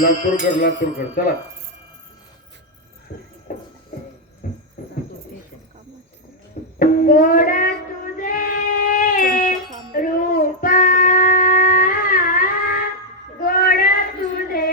लातूरकर चला. गोडा तुझे रूपा गोडा तुझे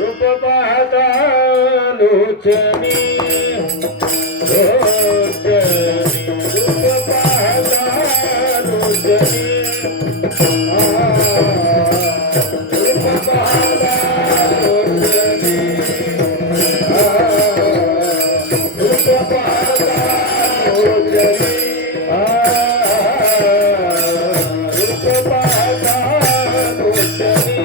रूप पाहता लोचनी रूप पाहता लोचनी रूप पाहता लोचनी रूप पाहता लोचनी रूप पाहता लोचनी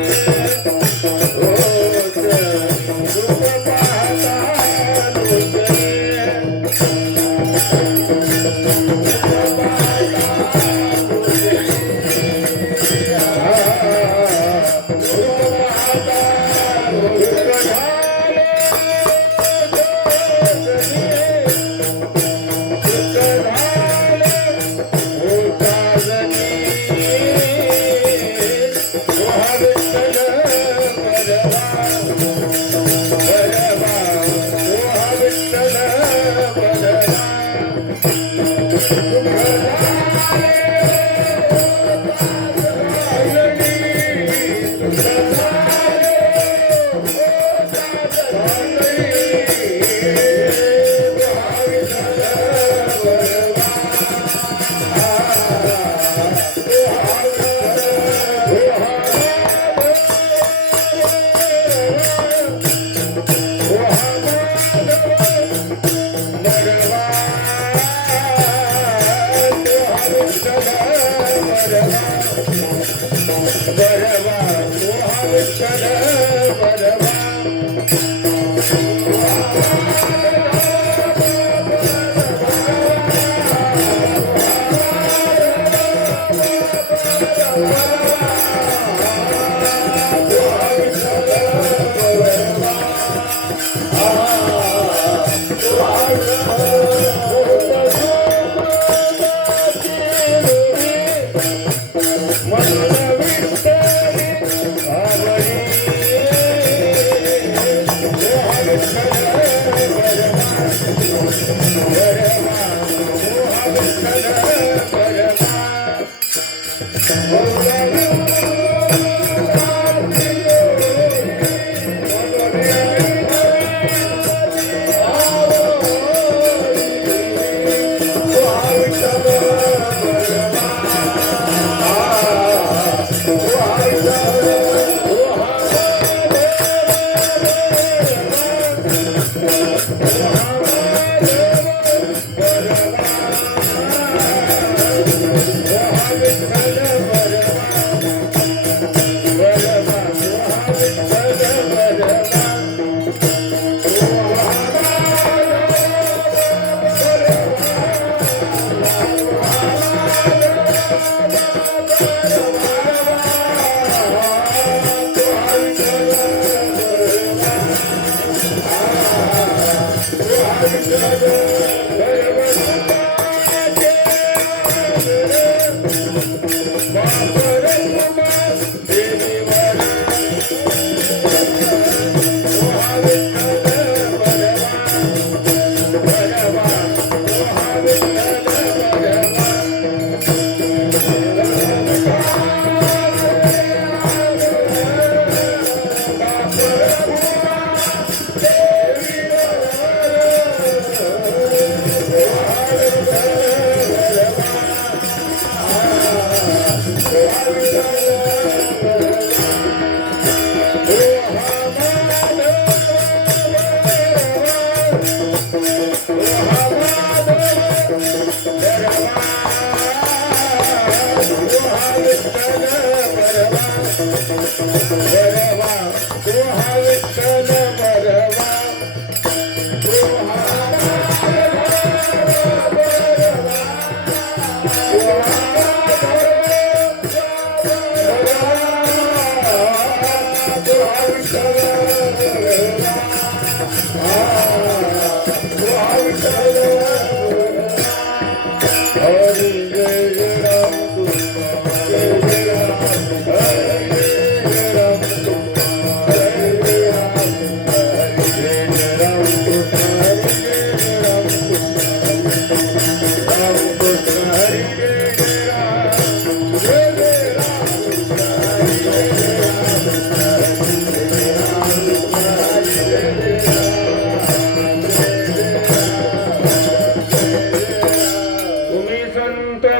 Hare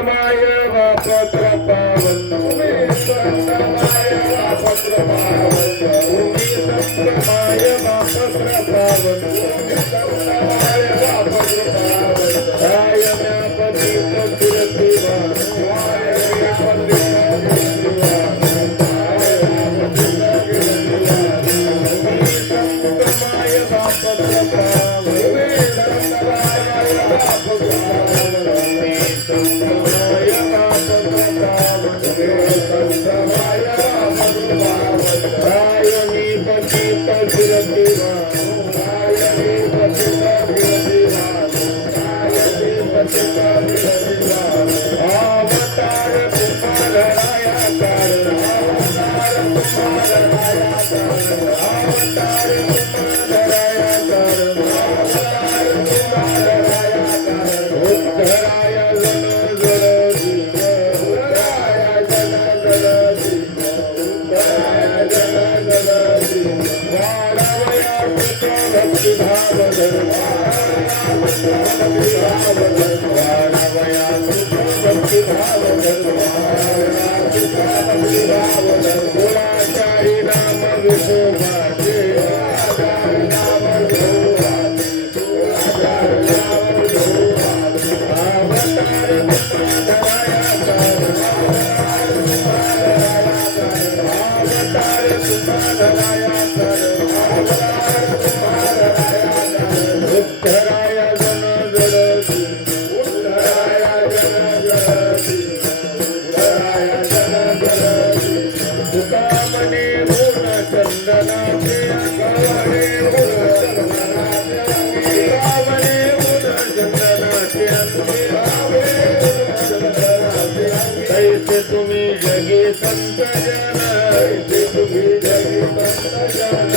संतमाय बाप कृपावंत तुम्ही संतमाय बाप कृपावंत तुम्ही संतमाय बाप कृपावंत तुम्ही संतमाय बाप कृपावंत काय ज्ञापती कीर्तिवा काय ज्ञापती कीर्तिवा काय ज्ञापती कीर्तिवा संतमाय बाप कृपावंत तुम्ही संतमाय बाप कृपावंत संतमाय बाप कृपावंत संतमाय बाप कृपावंत कायमी पतित कीर्तिवा कायमी पतित कीर्तिवा कायमी पतित कीर्तिवा अवतार तुम्हाराया कारण अवतार तुम्हाराया कारण अवतार तुम्हाराया कारण अवतार तुम्हाराया कारण उद्धराय जन जन जीव उद्धराय जन जन जीव उद्धराय जन जन जीव वारवया पुत्र भक्ति भाव धर्म वारवया पुत्र भक्ति भाव धर्म गुणाचारी नाम विशोभाचे गुणाचारी नाम विशोभाचे गुणाचारी नाम विशोभाचे अवतार तुम्हाराया कारण अवतार तुम्हाराया कारण अवतार तुम्हाराया कारण अवतार तुम्हाराया कारण उद्धराय जन जडती उद्धराय जन जडती उद्धराय जन जडती तुका मने गुण चंदनाचे अंगावरे गुण चंदनाचे अंगे रावणे गुण चंदनाचे अंगे रावणे गुण चंदनाचे अंगे कैसे तुम्ही जगी संत जन कैसे तुम्ही जगी संत जन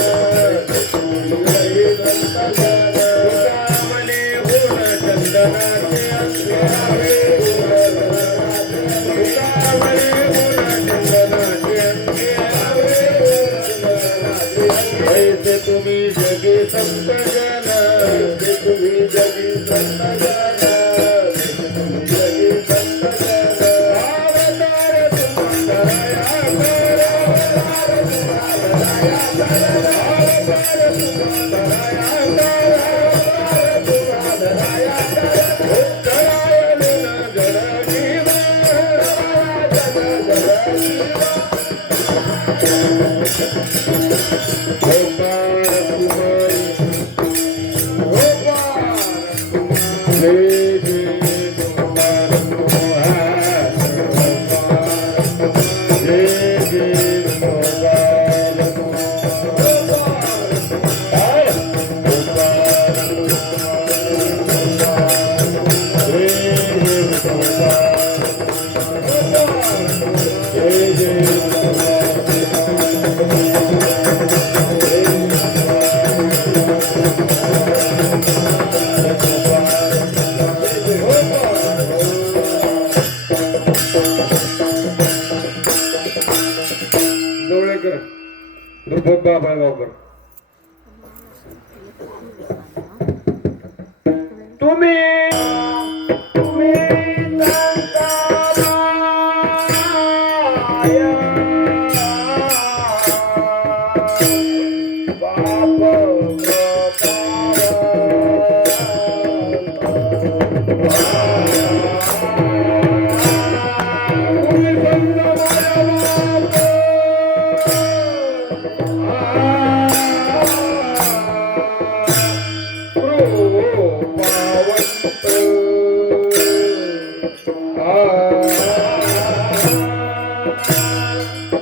जगी संत जन तुका मने गुण चंदनाचे अंगे रावे गुण चंदनाचे तुका मने गुण चंदनाचे अंगे रावे गुण चंदनाचे कैसे तुम्ही जगी संत जन कैसे तुम्ही जगी संत जन जगी संत जन अवतार तुम्हाराया कर अवतार तुम्हाराया कर अवतार तुम्हाराया कर अवतार तुम्हाराया कर उद्धराय जन जन जीव जन जन जीव गोपाल कुमारी गोपाल कुमारी गोपाल कुमारी जोळेकर रुपब्बा बाळगावकर तुम्ही तुम्ही संतामाया बाप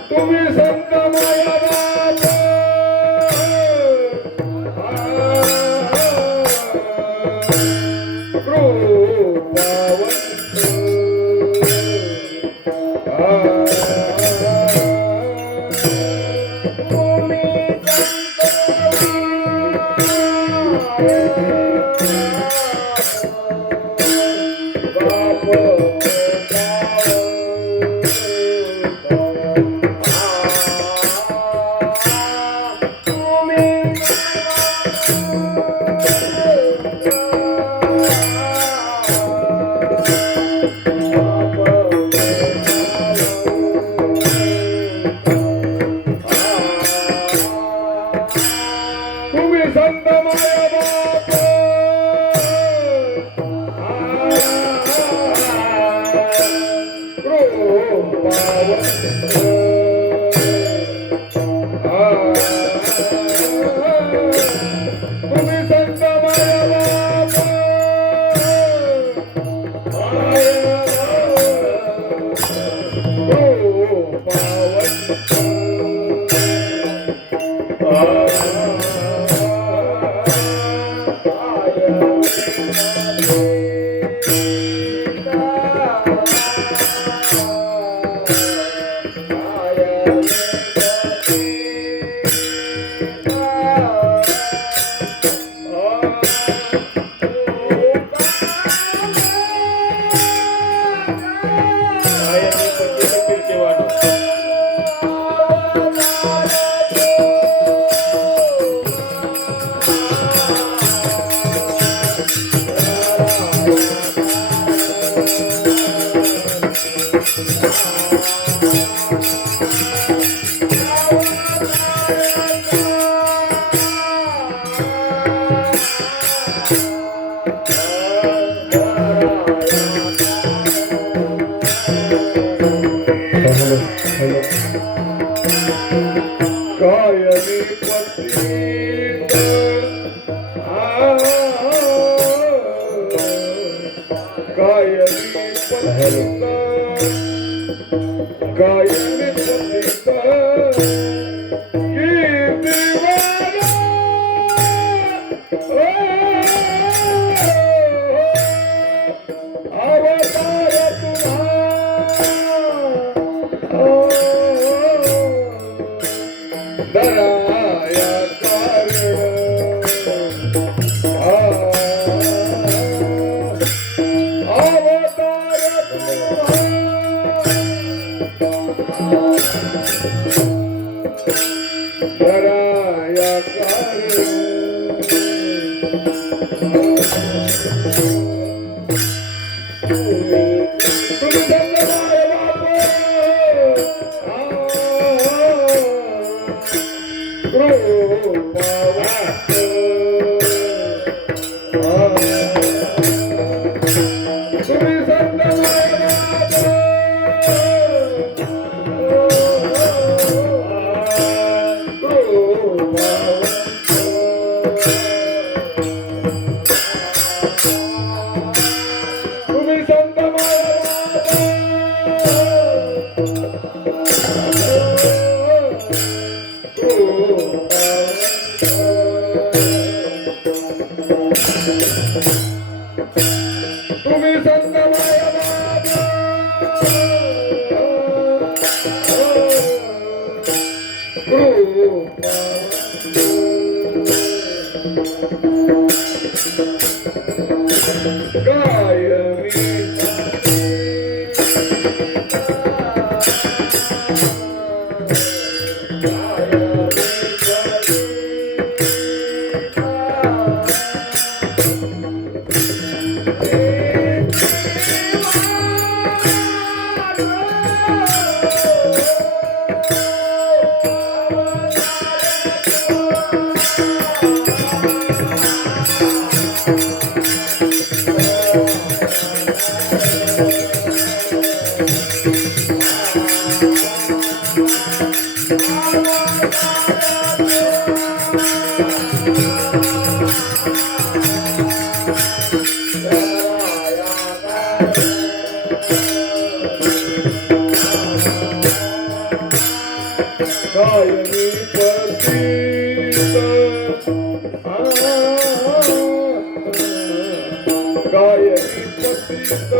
तुम्ही संत माया बाप तुम्ही संत मायाबाबा कायनी पतित कायनी पतित कायनी पतित की दीवाना अवतार दराया कारण अवतार दराया कारण तुम्ही धन्यवाद बापू तुम्ही संत तुम्ही संत तुम्ही संत कायनी पतित कायनी पतित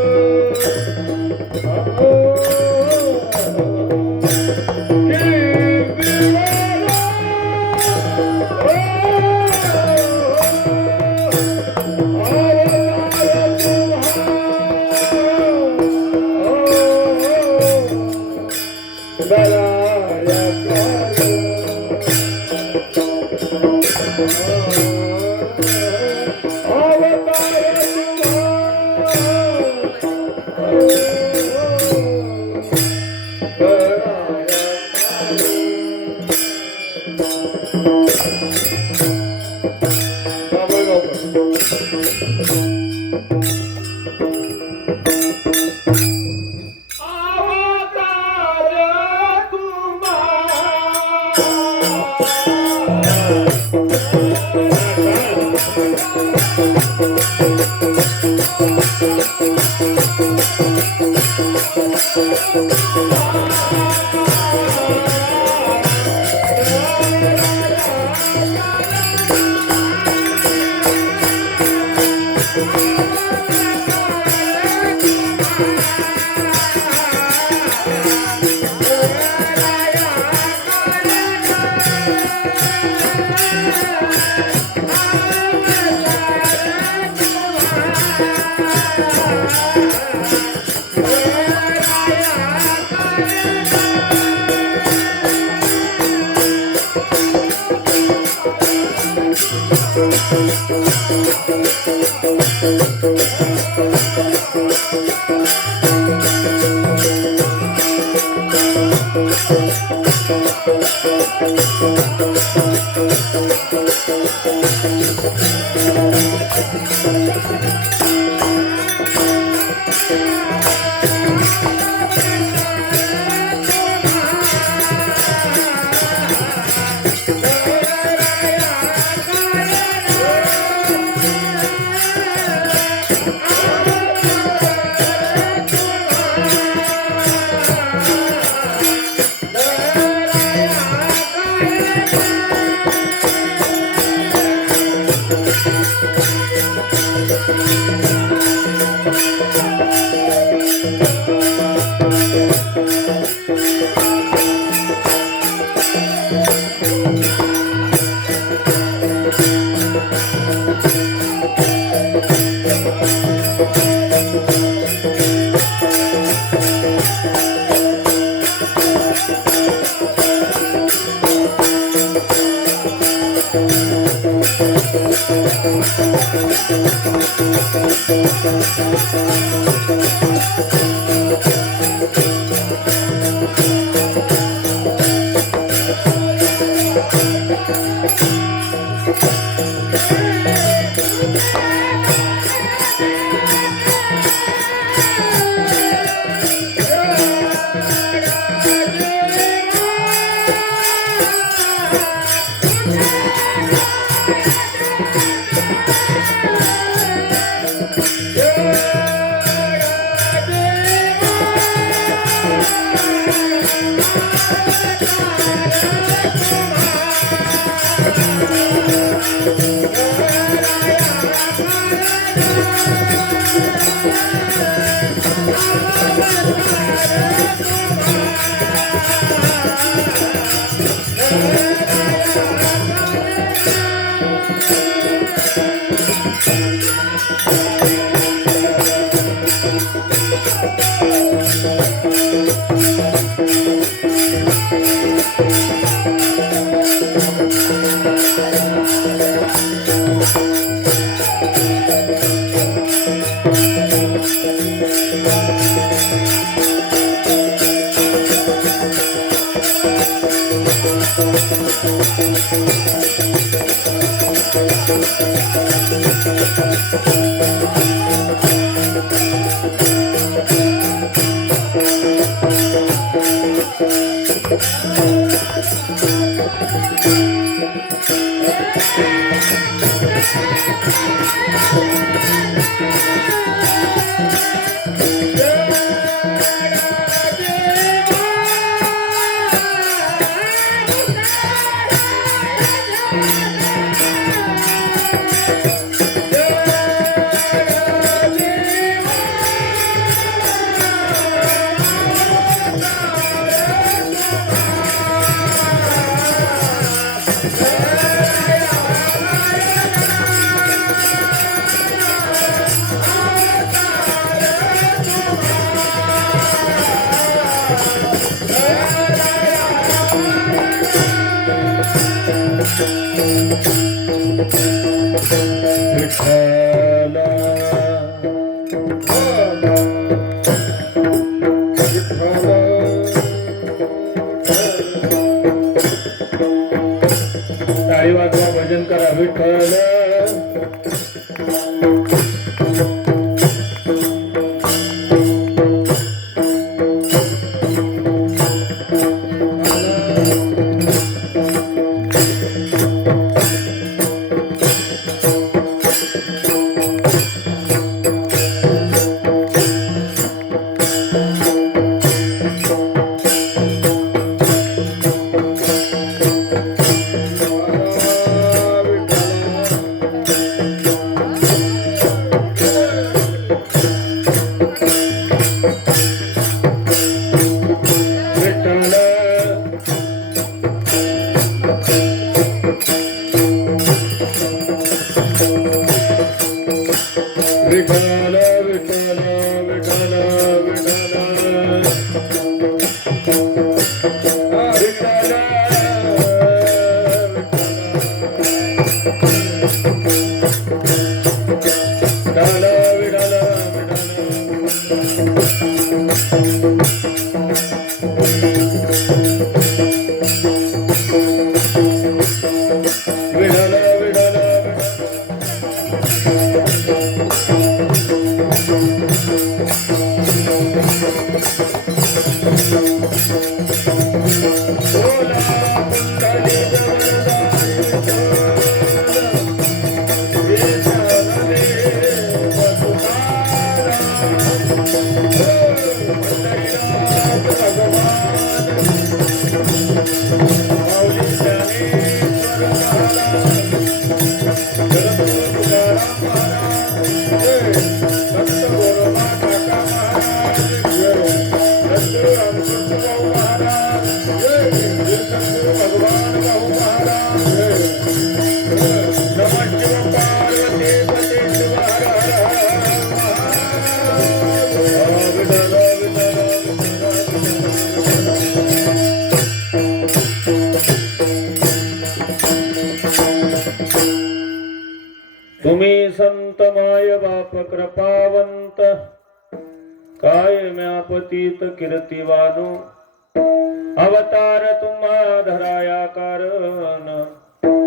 टाळी वाजवा, भजन करा. विठ्ठल विठ्ठल विठ्ठल तुम्ही संत माय बाप कृपावंत काय म्यापतीत कीर्तिवानो अवतार तुम्हा धराया कारण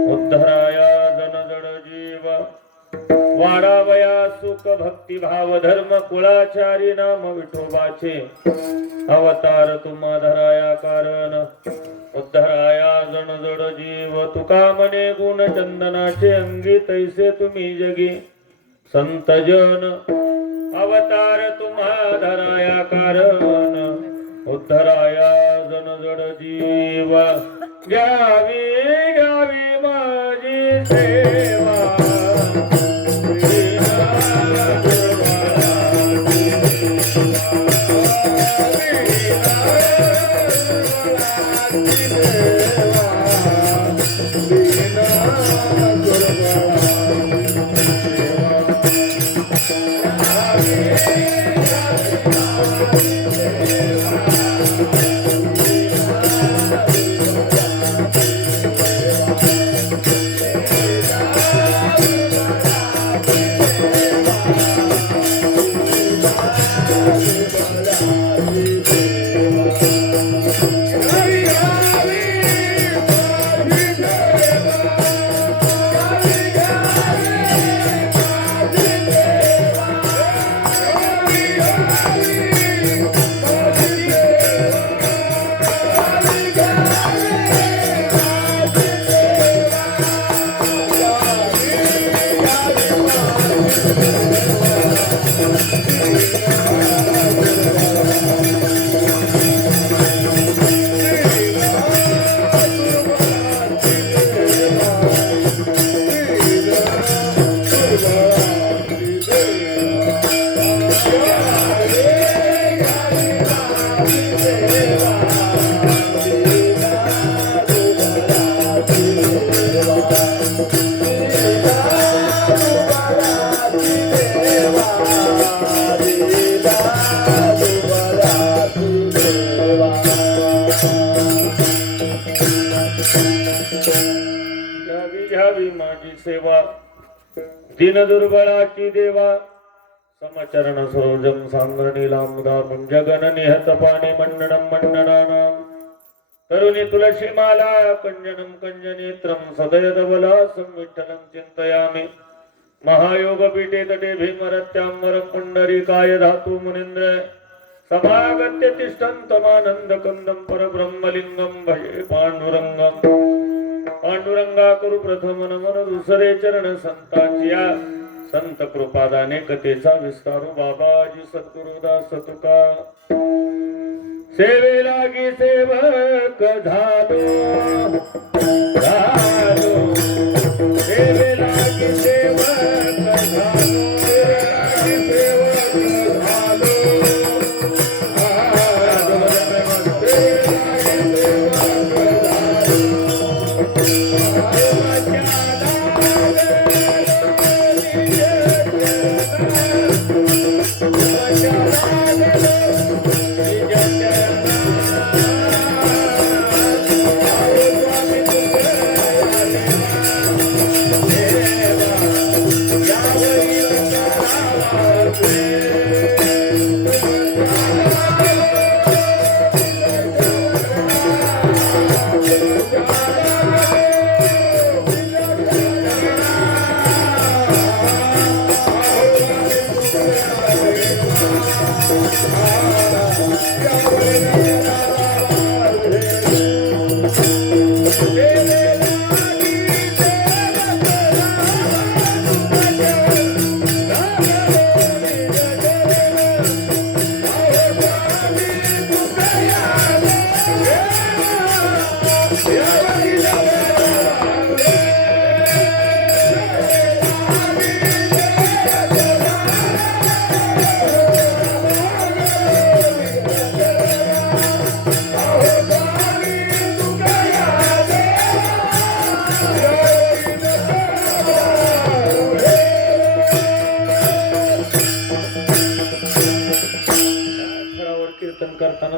उद्धराया जनजड जीव वाढावया सुख भक्ती भाव धर्म कुळाचारी नाम विठोबाचे अवतार तुम्हा धराया कारण उद्धराया जनजड जीव तुका मने गुण चंदनाचे अंगी तैसे तुम्ही जगी संत जन अवतार तुम्हा धराया कारण उद्धराया जनजड जीव घ्यावी घ्यावी माझी सेवा घ्यावी माझी सेवा दिन दुर्बळाची देवा समचरण सरोजम सांद्रनीलामुदा मुंजगन निहत पाणी मंडनम मंडनानाम तरुणी तुलसी माला कंजनम कंजनेत्रम सदयदबला संविठ्ठलं चिंतयामि महायोग पीठे तटे भीमरत्याम्बरं पुंडरीकाय धातु मुनीन्द्र समागत्य तिष्ठन्तमानंद कंदं परब्रह्मलिंगं भजे पांडुरंगं पांडुरंगा करू प्रथम नमन दुसरे चरण संतांच्या संत कृपादाने कथेचा विस्तारू बाबाजी सद्गुरुदास तुका सेवे लागी सेवक झालो झालो सेवे लागी सेवक झालो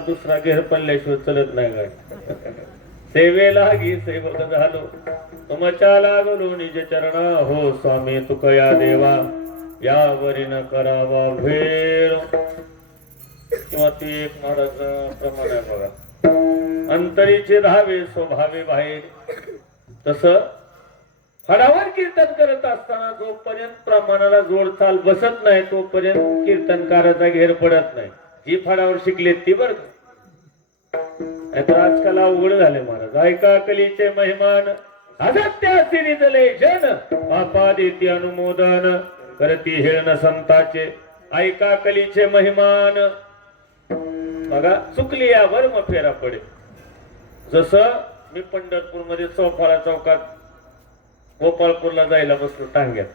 दुसरा घेर पडल्याशिवाय चलत नाही गाडी. सेवेला घे सेवक झालो तुमच्या लागलो निज चरण हो स्वामी तुकया देवा यावरी न करावा भेर. किंवा ती एक महाराज प्रमाण आहे बघा, अंतरीचे धावे स्वभावे बाहेर. तसं फडावर कीर्तन करत असताना जोपर्यंत प्रमाणाला जोड चाल बसत नाही तोपर्यंत कीर्तनकाराचा घेर पडत नाही. जी फडावर शिकले ती बर. आजकाल अवघड झाले महाराज. ऐका कलीचे महिमान असत्या सिरिजले जन पापा देती अनुमोदन करती हेळन संताचे. ऐका कलीचे महिमान. बघा चुकली यावर मग फेरा पडे. जसं मी पंढरपूर मध्ये चौफाळा चौकात गोपाळपूरला जायला बसलो टांग्यात.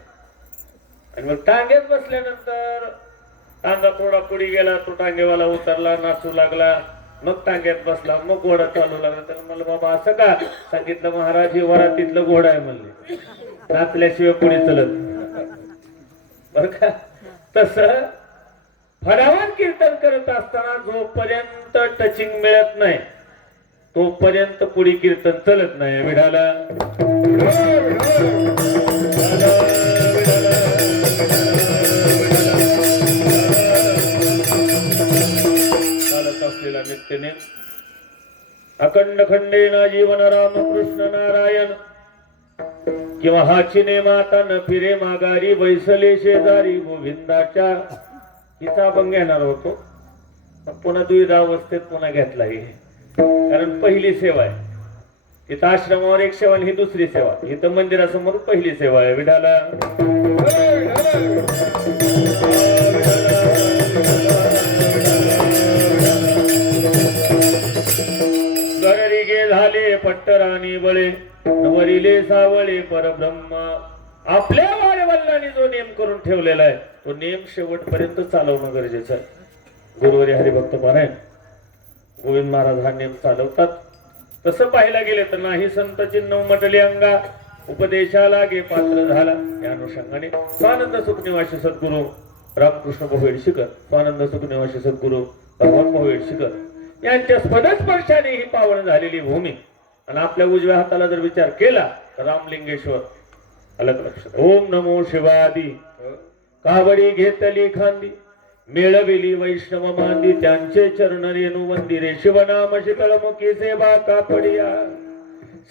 आणि मग टांग्यात बसल्यानंतर टांगा थोडा पुढे गेला, तो टांगेवाला उतरला, नाचू लागला. मग टांग्यात बसला, मग घोडा चालू लागला. त्याला म्हणलं बाबा असं का? सांगितलं महाराज हे वरातीतलं घोडा आहे म्हणले, नाचल्याशिवाय पुढे चलत बर का. तस फडावर कीर्तन करत असताना जोपर्यंत टचिंग मिळत नाही तोपर्यंत पुढे कीर्तन चलत नाही. विढाला चालत असलेला नित्यनेम अखंड खंडेना जीवन राम कृष्ण नारायण. किंवा हाची नेम आता न फिरे माघारी बैसले शेजारी गोविंदाच्या. हिचा आपण घेणार होतो, पुन्हा द्विधावस्थेत पुन्हा घेतला हे. कारण पहिली सेवा आहे तिथं, आश्रमावर एक सेवा आणि ही दुसरी सेवा. इथं मंदिरासमोर पहिली सेवा आहे. विठाला गररी गे झाले पट्टराणी बळे वरिले सावळे परब्रह्म. आपल्या वारवल्लाने जो नेम करून ठेवलेला आहे तो नेम शेवटपर्यंत चालवणं गरजेचं आहे. गुरुवारी हरिभक्त पारायण गोविंद महाराज हा नेम चालवतात. तसं पाहायला गेले तर नाही संत चिन्ह म्हटले अंगा उपदेशाला गे पात्र झाला. या अनुषंगाने स्वानंद सुखनिवासी सद्गुरू रामकृष्ण शिखर, स्वानंद सुखनिवासी सद्गुरू भगवान शिखर यांच्या स्पर्शाने ही पावन झालेली भूमी. आणि आपल्या उजव्या हाताला जर विचार केला तर रामलिंगेश्वर अलग लक्षात. ओम नमो शिवादी कावडी घेतली खांदी मेळविली वैष्णव मांदी त्यांचे चरण रेणू मंदिरे. शिवनाम शीतळमुखी सेवा कापडिया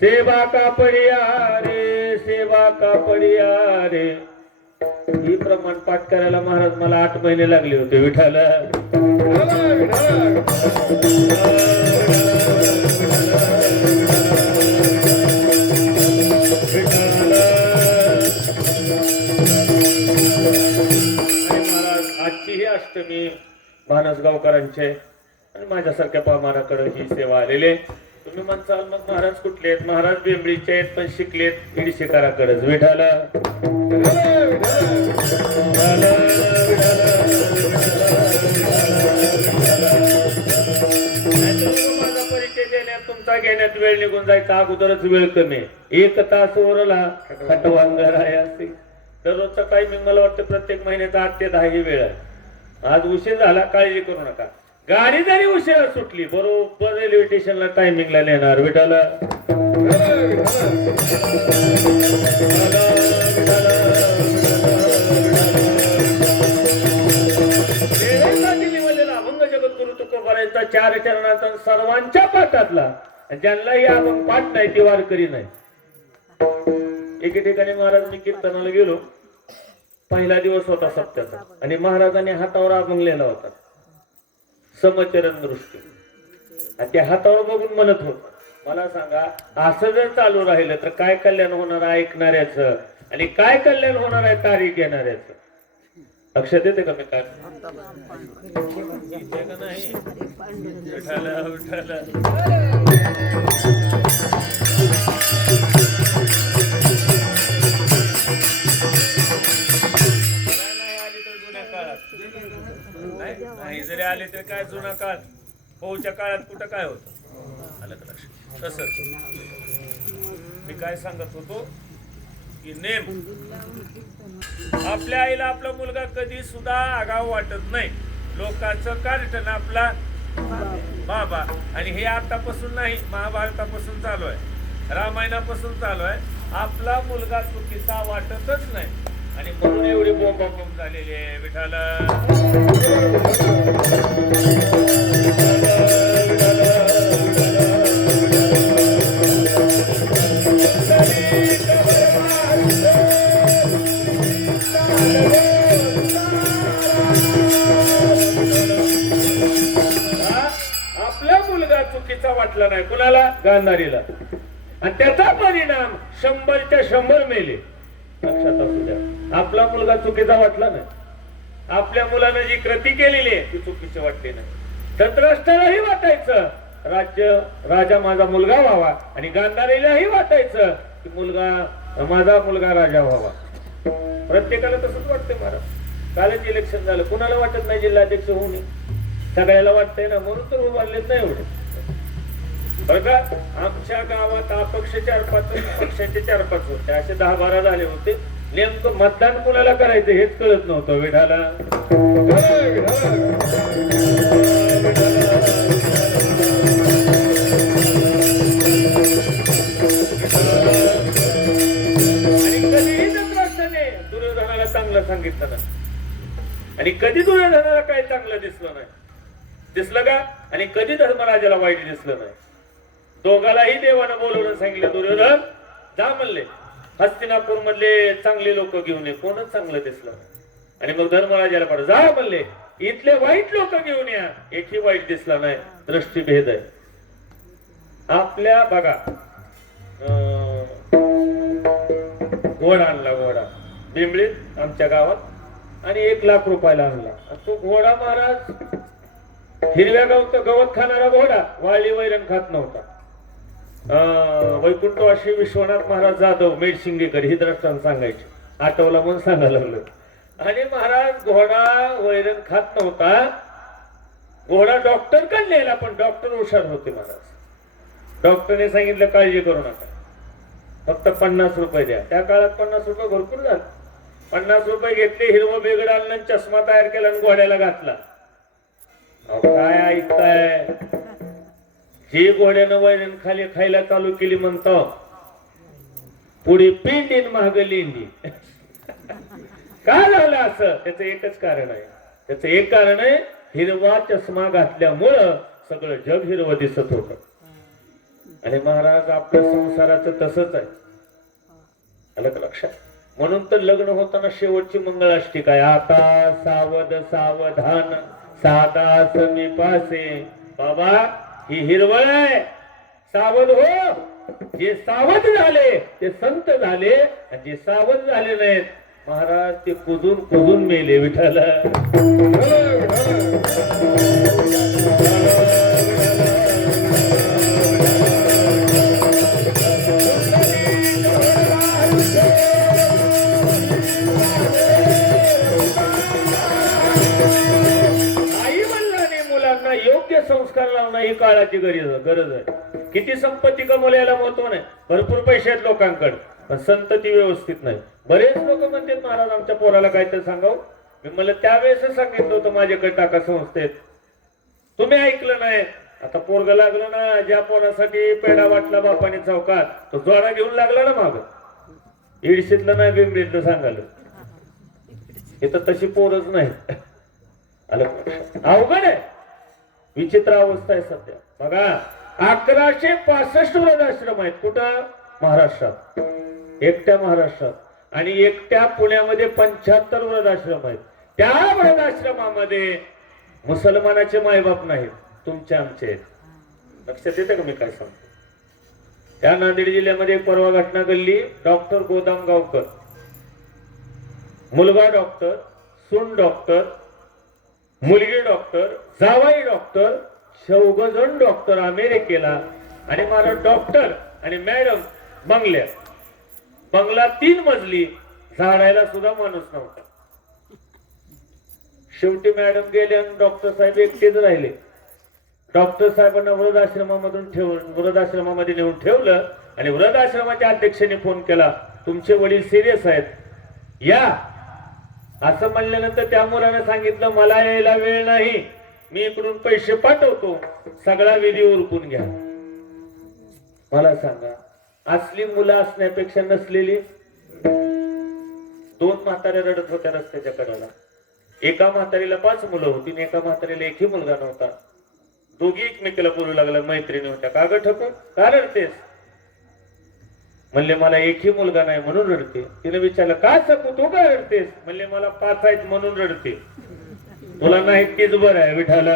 सेवा कापडिया रे सेवा कापडिया रे. ही प्रमाण पाठ करायला महाराज मला 8 महिने लागले होते. विठाला आजची ही अष्टमी भानसगावकरांचे आणि माझ्यासारख्या पामाराकडे ही सेवा आलेले. तुम्ही म्हणसाल मग महाराज कुठले आहेत? महाराज बेंबळीचे आहेत पण शिकलेत इडशेकाराकडेच. विठाला माझा परिचय देण्यात तुमचा घेण्यात वेळ निघून जायचा, अगोदरच वेळ कमी. 1 तास ओरला खटवांगर आहे असे. दररोजचा टायमिंग मला वाटतं प्रत्येक महिन्याचा 8 ते 10 ही वेळ आहे. आज उशीर झाला काळजी करू नका. गाडी जरी उशिरा सुटली बरोबर रेल्वे स्टेशनला टायमिंगला नेणार. विठाला अभंग जगद्गुरु तुकोबारायांचा 4 चरणाचा सर्वांच्या पाठातला. ज्यांनाही अभंग पाठ नाही ती वारकरी नाही. एके ठिकाणी महाराज मी कीर्तनाला गेलो. पहिला दिवस होता सप्त्याचा आणि महाराजांनी हातावर अभंग लिहिला होता समचरण दृष्टी. आणि त्या हातावर बघून म्हणत होत मला सांगा असं जर चालू राहिलं तर काय कल्याण होणार आहे ऐकणाऱ्याचं आणि काय कल्याण होणार आहे तारीख घेणाऱ्याचं. लक्षात येते का मी काय नाही? विठाला विठाला नाही जरी आले तर काय जुना काळ भाऊच्या काळात कुठं काय होत आलं का लक्षात. तसंच मी काय सांगत होतो की नेम आपल्या आईला आपला मुलगा कधी सुद्धा आगाव वाटत नाही. लोकांचं कार्टन आपला बाबा. आणि हे आतापासून नाही, महाभारतापासून चालू आहे, रामायणापासून चालू आहे. आपला मुलगा चुकीचा वाटतच नाही आणि म्हणून एवढी बोंबाबोंब झालेली आहे. विठाला आपला मुलगा चुकीचा वाटला नाही कुणाला? गांधारीला. आणि त्याचा परिणाम 100च्या 100 मेले. लक्षात असू द्या, आपला मुलगा चुकीचा वाटला नाही. आपल्या मुलानं जी कृती केलेली आहे ती चुकीची वाटली नाही. धृतराष्ट्रालाही वाटायचं राजा माझा मुलगा व्हावा आणि गांधारीलाही वाटायचं की माझा मुलगा राजा व्हावा. प्रत्येकाला तसंच वाटतंय महाराज. कालच इलेक्शन झालं, कुणाला वाटत नाही जिल्हाध्यक्ष होऊ नये? सगळ्याला वाटतंय ना, म्हणून तर उभारलेच नाही एवढे. बरं का, आमच्या गावात अपक्ष 4-5 पक्षाचे 4-5 होते, असे 10-12 झाले होते. नेमकं मतदान कुणाला करायचं हेच कळत नव्हतं. विठाला आणि कधीही धृतराष्ट्राने दुर्योधनाला चांगलं सांगितलं नाही आणि कधी दुर्योधनाला काही चांगलं दिसलं नाही. दिसलं का? आणि कधी धर्मराजाला वाईट दिसलं नाही. दोघालाही देवानं बोलवून सांगितलं, दुर्योधन जा म्हणले, हस्तिनापूर मधले चांगले लोक घेऊन ये. कोणच चांगलं दिसलं नाही. आणि मग धर्मराजाला पण जा म्हणले, इथले वाईट लोक घेऊन या. एकही वाईट दिसला नाही. दृष्टीभेद आहे आपल्या. बघा, घोडा आणला, घोडा बिंबळीत आमच्या गावात, आणि 1 लाख रुपयाला आणला. तो घोडा महाराज हिरव्या गवत खाणारा घोडा, वाळली वैरण खात नव्हता. वैकुंठवासी विश्वनाथ महाराज जाधव मेडशिंगेकर ही द्रष्टांत सांगायचे, आठवला म्हणून सांगायला लागलं. आणि महाराज घोडा वैरण खात नव्हता. घोडा डॉक्टर कडे नेला, पण डॉक्टर हुशार होते महाराज. डॉक्टरने सांगितलं काळजी करू नका, फक्त 50 रुपये द्या. त्या काळात 50 रुपये भरपूर झाले. 50 रुपये घेतले, हिरवं बेगड आणलं, चष्मा तयार केला आणि घोड्याला घातला. काय ऐकताय? जी घोड्यानं वैरण खायला चालू केली म्हणतो, पुढे पिंडीन माग लेंडी. काय झालं असं? त्याचं एकच कारण आहे. त्याचं एक कारण आहे, हिरवा चष्मा घातल्यामुळं सगळं जग हिरवं दिसत होत. आणि महाराज आपल्या संसाराचं तसंच आहे, आलं का लक्षात? म्हणून तर लग्न होताना शेवटची मंगळाष्टक आहे, आता सावध सावधान साधा समीपासे. बाबा ही हिरवळ आहे, सावध हो. जे सावध झाले ते संत झाले, आणि जे सावध झाले नाहीत महाराज ते कुजून मेले. विठ्ठल योग्य संस्कार लावणं ही काळाची गरज आहे. किती संपत्ती कमवल्याला महत्व नाही, भरपूर पैसे आहेत लोकांकडे, पण संतती व्यवस्थित नाही. बरेच लोक म्हणतात महाराज आमच्या पोराला काहीतरी सांगाव. मी मला त्यावेळेस सांगितलं होतं माझ्याकडे टाका संस्थेत, तुम्ही ऐकलं नाही. आता पोरग लागलं ना, ज्या पोरासाठी पेढा वाटला बापाने चौकात, तो जोडा घेऊन लागला ना माग. इडशीतलं नाही, बिंबडीतलं सांगायला. इथं तशी पोरच नाही. अवघड आहे, विचित्र अवस्था आहे सध्या. बघा 1165 वृद्धाश्रम आहेत. कुठं? महाराष्ट्रात, एकट्या महाराष्ट्रात. आणि एकट्या पुण्यामध्ये 75 वृद्धाश्रम आहेत. त्या वृद्धाश्रमामध्ये मुसलमानाचे मायबाप नाहीत, तुमचे आमचे आहेत. लक्षात येते का मी काय सांगतो? त्या नांदेड जिल्ह्यामध्ये एक परवा घटना घडली. डॉक्टर गोदामगावकर, मुलगा डॉक्टर, सून डॉक्टर, मुलगी डॉक्टर, जावाई डॉक्टर, 14 जण डॉक्टर अमेरिकेला. आणि मला डॉक्टर आणि मॅडम बंगला 3 मजली, झाडायला सुद्धा माणूस नव्हता. शेवटी मॅडम गेले आणि डॉक्टर साहेब एकटेच राहिले. डॉक्टर साहेबांना वृद्धाश्रमामध्ये नेऊन ठेवलं आणि वृद्धाश्रमाच्या अध्यक्षाने फोन केला, तुमचे वडील सिरियस आहेत, या. असं म्हणल्यानंतर त्या मुलाने सांगितलं मला यायला वेळ नाही, मी इकडून पैसे पाठवतो, सगळा विधी उरकून घ्या. मला सांगा, असली मुलं असण्यापेक्षा नसलेली. 2 म्हाताऱ्या रडत होत्या रस्त्याच्या कडेला. एका म्हातारीला 5 मुलं होती आणि एका म्हातारीला एकही मुलगा नव्हता. दोघी एकमेकीला बोलू लागल्या, मैत्रिणी होत्या. का ग ठकू, का रडतेस? म्हणले मला एकही मुलगा नाही म्हणून रडते. तिने विचारलं का सकू तू का रडतेस? म्हणले मला 5 आहेत म्हणून रडते. तुला नाही तीच बरं आहे विठाला.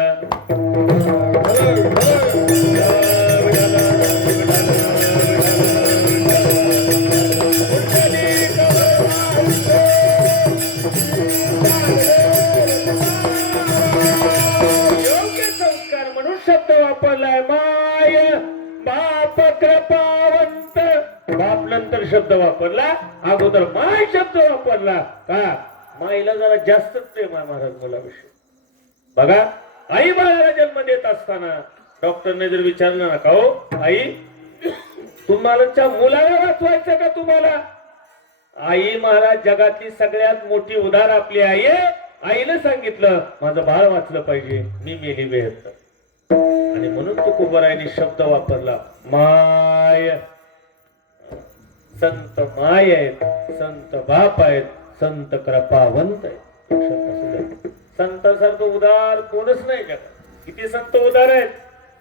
योग्य संस्कार म्हणून शब्द वापरलाय. माय बाप कृपावंत. बाप नंतर शब्द वापरला, अगोदर माय शब्द वापरला. का माईला जरा जास्तच प्रेम आहे महाराज मुलाविषयी. बघा, आई बाळाला जन्म देत असताना डॉक्टरने जर विचारलं ना, का हो आई तुम्हाला मुलाला वाचवायचं का तुम्हाला? आई महाराज जगातली सगळ्यात मोठी उदार आपली आई आहे. आईने सांगितलं माझं बाळ वाचलं पाहिजे, मी मेली बेहत्तर. आणि म्हणून तुकोबरायने शब्द वापरला माय. संत माय आहेत, संत बाप आहेत, संत कृपावंत आहेत. संतासारखं उदार कोणच नाही जगात. किती संत उदार आहेत.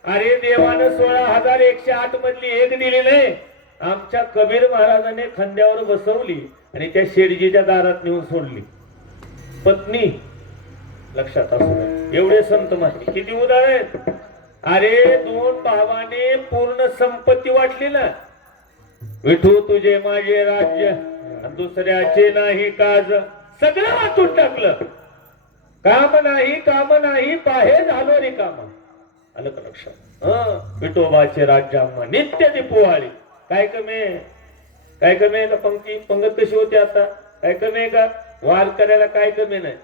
अरे देवानं 16,108 मधली एक दिली नाही. आमच्या कबीर महाराजाने खांद्यावर बसवली आणि त्या शेडजीच्या दारात नेऊन सोडली. पत्नी लक्षात असू द्या. एवढे संत माहिती किती उदार आहेत. अरे 2 भावाने पूर्ण संपत्ती वाटली ना. विठू तुझे माझे राज्य, दुसऱ्याचे नाही काज. सगळं वाचून टाकलं. काम नाही पाहे झालो रिकामा. आलं का लक्षात? विठोबाचे राज्य आम्हा नित्य दीपोवाळी. काय कमी आहे का? पंगत कशी होती आता? काय कमी आहे का? वार करायला काय कमी नाही.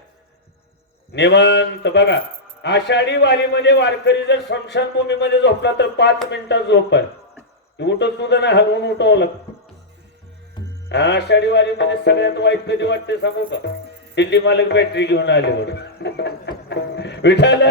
निवांत बघा, आषाढी वारीमध्ये वारकरी जर स्मशानभूमीमध्ये झोपला तर 5 मिनिटात झोप आहे. उठत सुद्धा नाही, हलवून उठावं लागतं. आषाढी वारीमध्ये सगळ्यात वाईट कधी वाटते सांगू का? दिल्ली मालक बॅटरी घेऊन आल्यावर. विठाला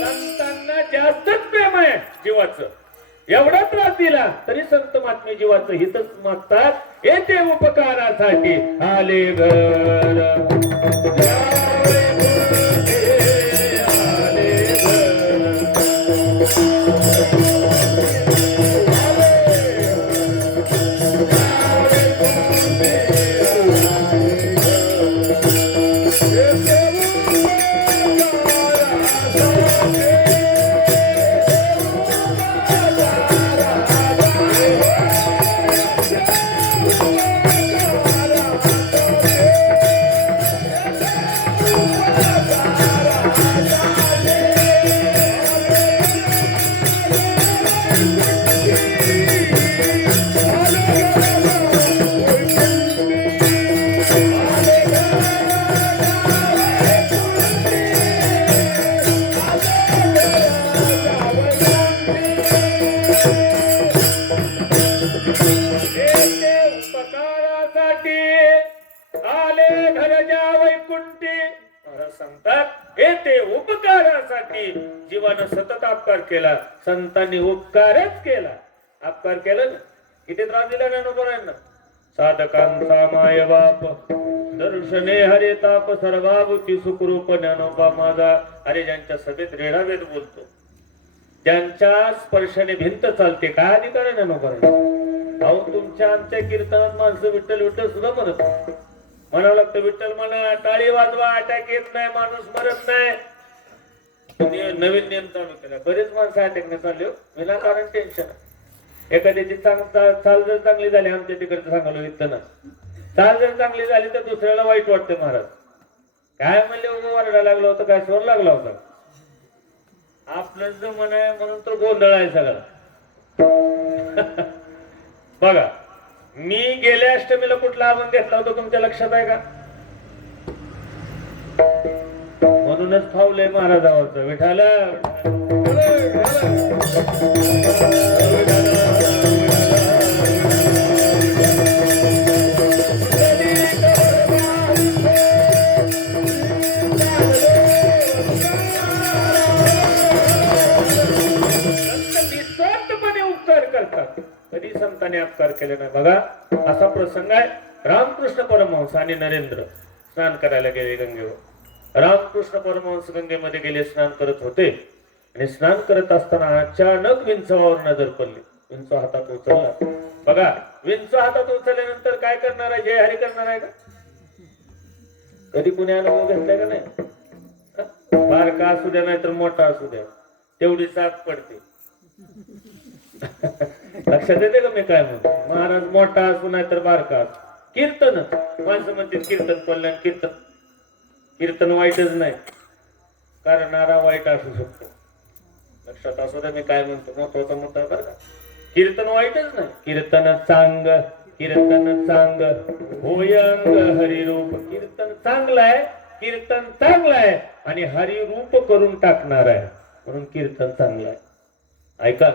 संतांना जास्तच प्रेम आहे जीवाचं. एवढा त्रास दिला तरी संत महात्मे जीवाचं हितच मागतात. येते उपकारासाठी आले घर. जीवानं सतत अपकार केला. संतांनी उपकारच केला. अपकार केला ना, किती त्रास दिला ज्ञानोबरायांना. साधकांचा माय बाप दर्शने हरे ताप सर्वाभूती सुखरूप ज्ञानोबा माझा. अरे ज्यांच्या सभेत रेडावेद बोलतो, ज्यांच्या स्पर्शाने भिंत चालते, काय अधिकार आहे ज्ञानोबरायांना? अहो तुमच्या आमच्या कीर्तनात माणसं विठ्ठल विठ्ठल सुद्धा म्हणत म्हणावं लागतं. विठ्ठल म्हणा, टाळी वाजवा, अटॅक येत नाही, माणूस मरत नाही. नवीन नियम चालू केला. बरेच माणसं अटॅकने चालले विनाकारण टेन्शन. एखाद्याची चाल जर चांगली झाली, आमच्या तिकडचं सांगालो इथं ना, चाल जर चांगली झाली तर दुसऱ्याला वाईट वाटते. महाराज काय म्हणले, उभं वारडा लागला होता, काय स्वर लागला होता. आपलं जर मन आहे म्हणून तर गोंधळ आहे सगळा. बघा, मी गेल्या अष्टमीला कुठला अभंग घेतला होता तुमच्या लक्षात आहे का? म्हणून म्हणूनच फावलंय महाराजावरचं विठाला निस्वार्थपणे उपकार करतात, कधी संतांनी अपकार केले नाही. बघा असा प्रसंग आहे. रामकृष्ण परमहंस आणि नरेंद्र स्नान करायला गेले गंगेवर. रामकृष्ण परमहंस गंगेमध्ये गेले, स्नान करत होते आणि स्नान करत असताना अचानक विंचवावर नजर पडली. विंचू हातात उचलला. बघा विंचू हातात उचलल्यानंतर काय करणार आहे? जय हरी करणार आहे का? कधी कुणी अनुभव घेतलाय का नाही? बारका असू द्या नाही तर मोठा असू द्या, तेवढी साथ पडते. लक्षात येते का मी काय म्हणतो? महाराज मोठा असू नाही तर बारका असू. कीर्तन माणसं म्हणते कीर्तन पडलं, कीर्तन वाईटच नाही, कारण नारा वाईट असू शकतो. लक्षात असू द्या मी काय म्हणतो, महत्वाचा मुद्दा बरं का. कीर्तन वाईटच नाही, कीर्तन चांग, कीर्तन चांग होयंग हरिरूप. कीर्तन चांगलं आहे, कीर्तन चांगलं आहे आणि हरिरूप करून टाकणार आहे, म्हणून कीर्तन चांगलं आहे. ऐका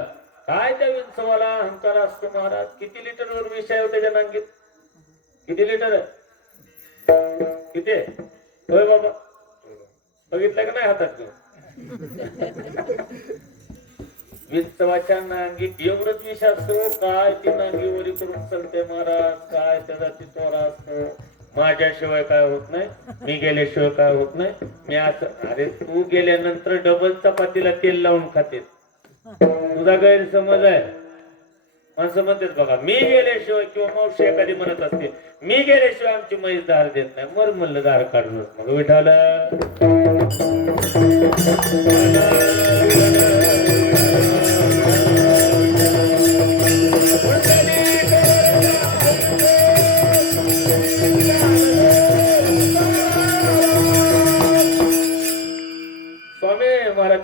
काय त्या विंचवाला अहंकार असतो महाराज. किती लिटरवर विषय होते त्याच्या नांगीत? किती लिटर आहे? किती आहे? होय बाबा, बघितलं का नाही हातात घेऊन? विंचवाच्या नांगीत एवढंच विष असतो. काय ती नांगी वरी करून चलते महाराज, काय त्याचा ती तोरा असतो. माझ्याशिवाय काय होत नाही, मी गेल्याशिवाय काय होत नाही. मी असं, अरे तू गेल्यानंतर डबल चपातीला तेल लावून खाते, तुझा गैरसमज आहे. माणसं म्हणतात बघा मी गेल्याशिवाय, किंवा मावशी एखादी म्हणत असते मी गेल्याशिवाय आमची म्हैस धार देत नाही. मर म्हणलं धार काढूनच. मग विठाला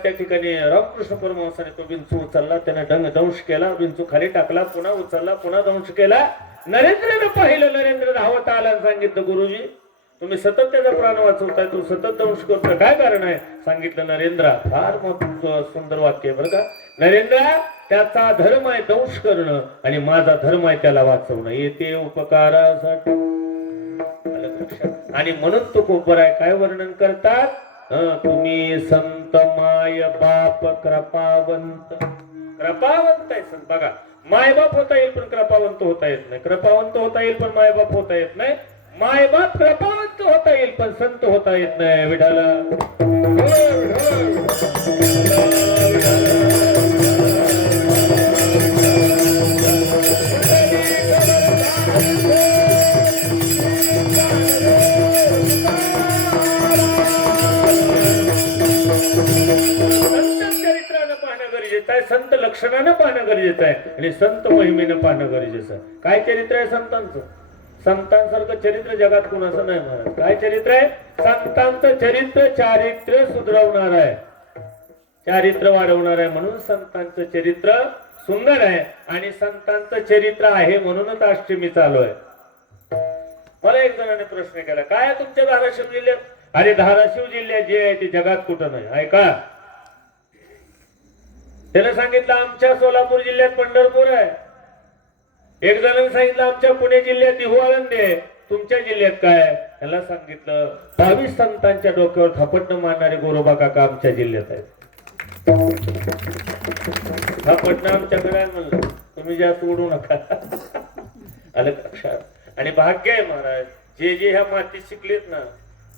त्या ठिकाणी रामकृष्ण परमहंसाने तो विंचू उचलला, त्याने दंश केला, विंचू खाली टाकला, पुन्हा उचलला, पुन्हा दंश केला. नरेंद्रने पाहिलं, नरेंद्र धावत आला आणि सांगितलं गुरुजी तुम्ही सतत त्याचा प्राण वाचवताय, तू सतत दंश करतोय, काय कारण आहे? सांगितलं नरेंद्र, फार सुंदर वाक्य बरं का. नरेंद्र त्याचा धर्म आहे दंश करणं आणि माझा धर्म आहे त्याला वाचवणं, येते उपकारासाठी. आणि म्हणून तो कोपर आहे. काय वर्णन करतात? तुम्ही संत माय बाप कृपावंत. कृपावंत आहे संत. बघा मायबाप होता येईल पण कृपावंत होता येत नाही. कृपावंत होता येईल पण मायबाप होता येत नाही. मायबाप कृपावंत होता येईल पण संत होता येत नाही. विठाला संत लक्षणानं पाहणं गरजेचं आहे आणि संत महिमेनं पाहणं गरजेचं आहे. काय चरित्र आहे संतांचं? संतांसारखं चरित्र जगात कोणाचं नाही महाराज. काय चरित्र आहे? संतांचं चरित्र चारित्र्य सुधरवणार आहे, चारित्र्य वाढवणार आहे. म्हणून संतांचं चरित्र सुंदर आहे आणि संतांचं चरित्र आहे म्हणूनच अष्टमी चालू आहे. मला एक जणांनी प्रश्न केला, काय तुमच्या धाराशिव जिल्ह्यात? अरे धाराशिव जिल्ह्यात जे आहे ते जगात कुठं नाही. ऐका, त्याने सांगितलं आमच्या सोलापूर जिल्ह्यात पंढरपूर आहे. एक जणांनी सांगितलं आमच्या पुणे जिल्ह्यात देहू आळंदी आहे. तुमच्या जिल्ह्यात काय? त्याला सांगितलं 22 संतांच्या डोक्यावर थापटणं मारणारे गोरोबा काका आमच्या जिल्ह्यात आहेत. थापटणं आमच्याकडे आहे म्हणलं, तुम्ही जास्त उडू नका. आलं लक्षात. आणि भाग्य आहे महाराज, जे जे ह्या मातीत शिकलेत ना,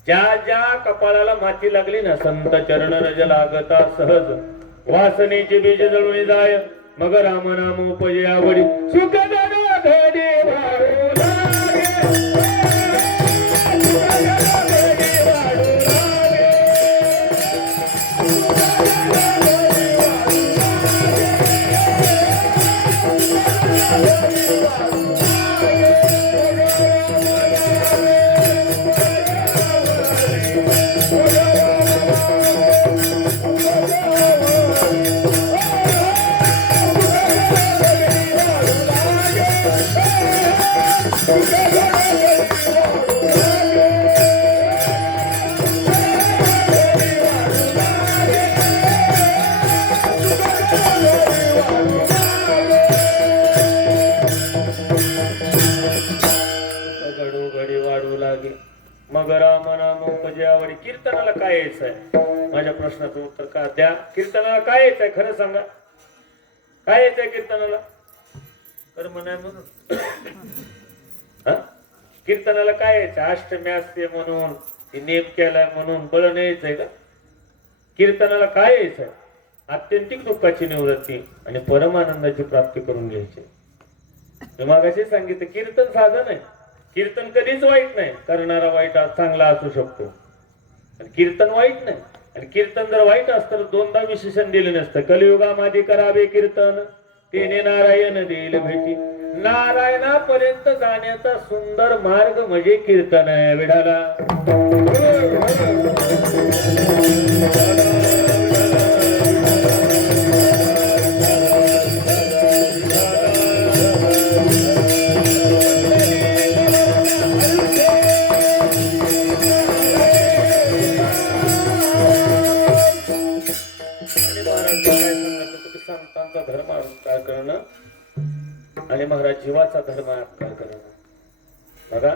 ज्या ज्या कपाळाला माती लागली ना, संत चरण रज लागता सहज वासनेचे बीज जळून जाय, मग राम नाम उपजे आवडी सुख घडी वाढू लागे. घडोघडी वाढू लागे मग राम नाम उपजे आवडी. कीर्तनाला काय यायचंय? माझ्या प्रश्नाचं उत्तर का द्या. कीर्तनाला काय यायचंय खरं सांगा. काय यायचंय कीर्तनाला? कर्म नाही म्हणून. हा? कीर्तनाला काय यायचं? अष्टमी असते म्हणून, नेम केलाय म्हणून बळ नाही यायचंय का? कीर्तनाला काय यायचंय? आत्यंतिक दुःखाची निवृत्ती आणि परमानंदाची प्राप्ती करून घ्यायची. मी मागाशी सांगितलं कीर्तन साधन आहे. कीर्तन कधीच वाईट नाही. करणारा वाईट चांगला असू शकतो, आणि कीर्तन वाईट नाही. आणि कीर्तन जर वाईट असतं तर दोनदा विशेषण दिले नसतं. कलियुगामध्ये करावे कीर्तन, तेने नारायण देईल भेटी. नारायणापर्यंत जाण्याचा सुंदर मार्ग म्हणजे कीर्तन आहे. विढाला संतांचा धर्म अंकार करणं आणि महाराज जीवाचा धर्म अंकार करणं. बघा,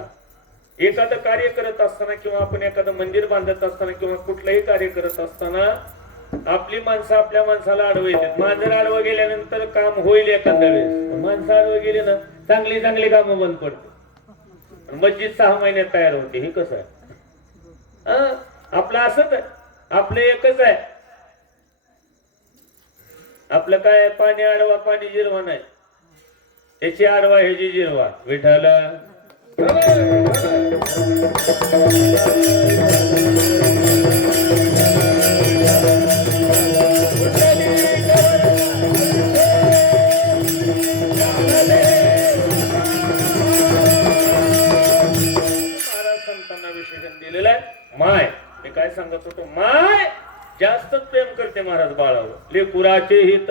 एखादं कार्य करत असताना किंवा आपण एखादं मंदिर बांधत असताना किंवा कुठलंही कार्य करत असताना आपली माणसं आपल्या माणसाला अडवं येतात. मांजर अडवं गेल्यानंतर काम होईल एखाद्या वेळेस. माणसं अडवं गेली ना चांगली चांगली कामं बंद पडते. मस्जिद 6 महिन्यात तयार होते. हे कसं आहे? आपलं असंच आहे. आपलं एकच आहे. आपलं काय? पाणी आडवा पाणी जिरवा नाही. त्याची आडवा ह्याची जिरवा. विठ्ठल महाराज संतांना विशेषण दिलेलं आहे. माय, मी काय सांगत होतो, माय जास्तच प्रेम करते महाराज बाळावर. लेकुराचे हित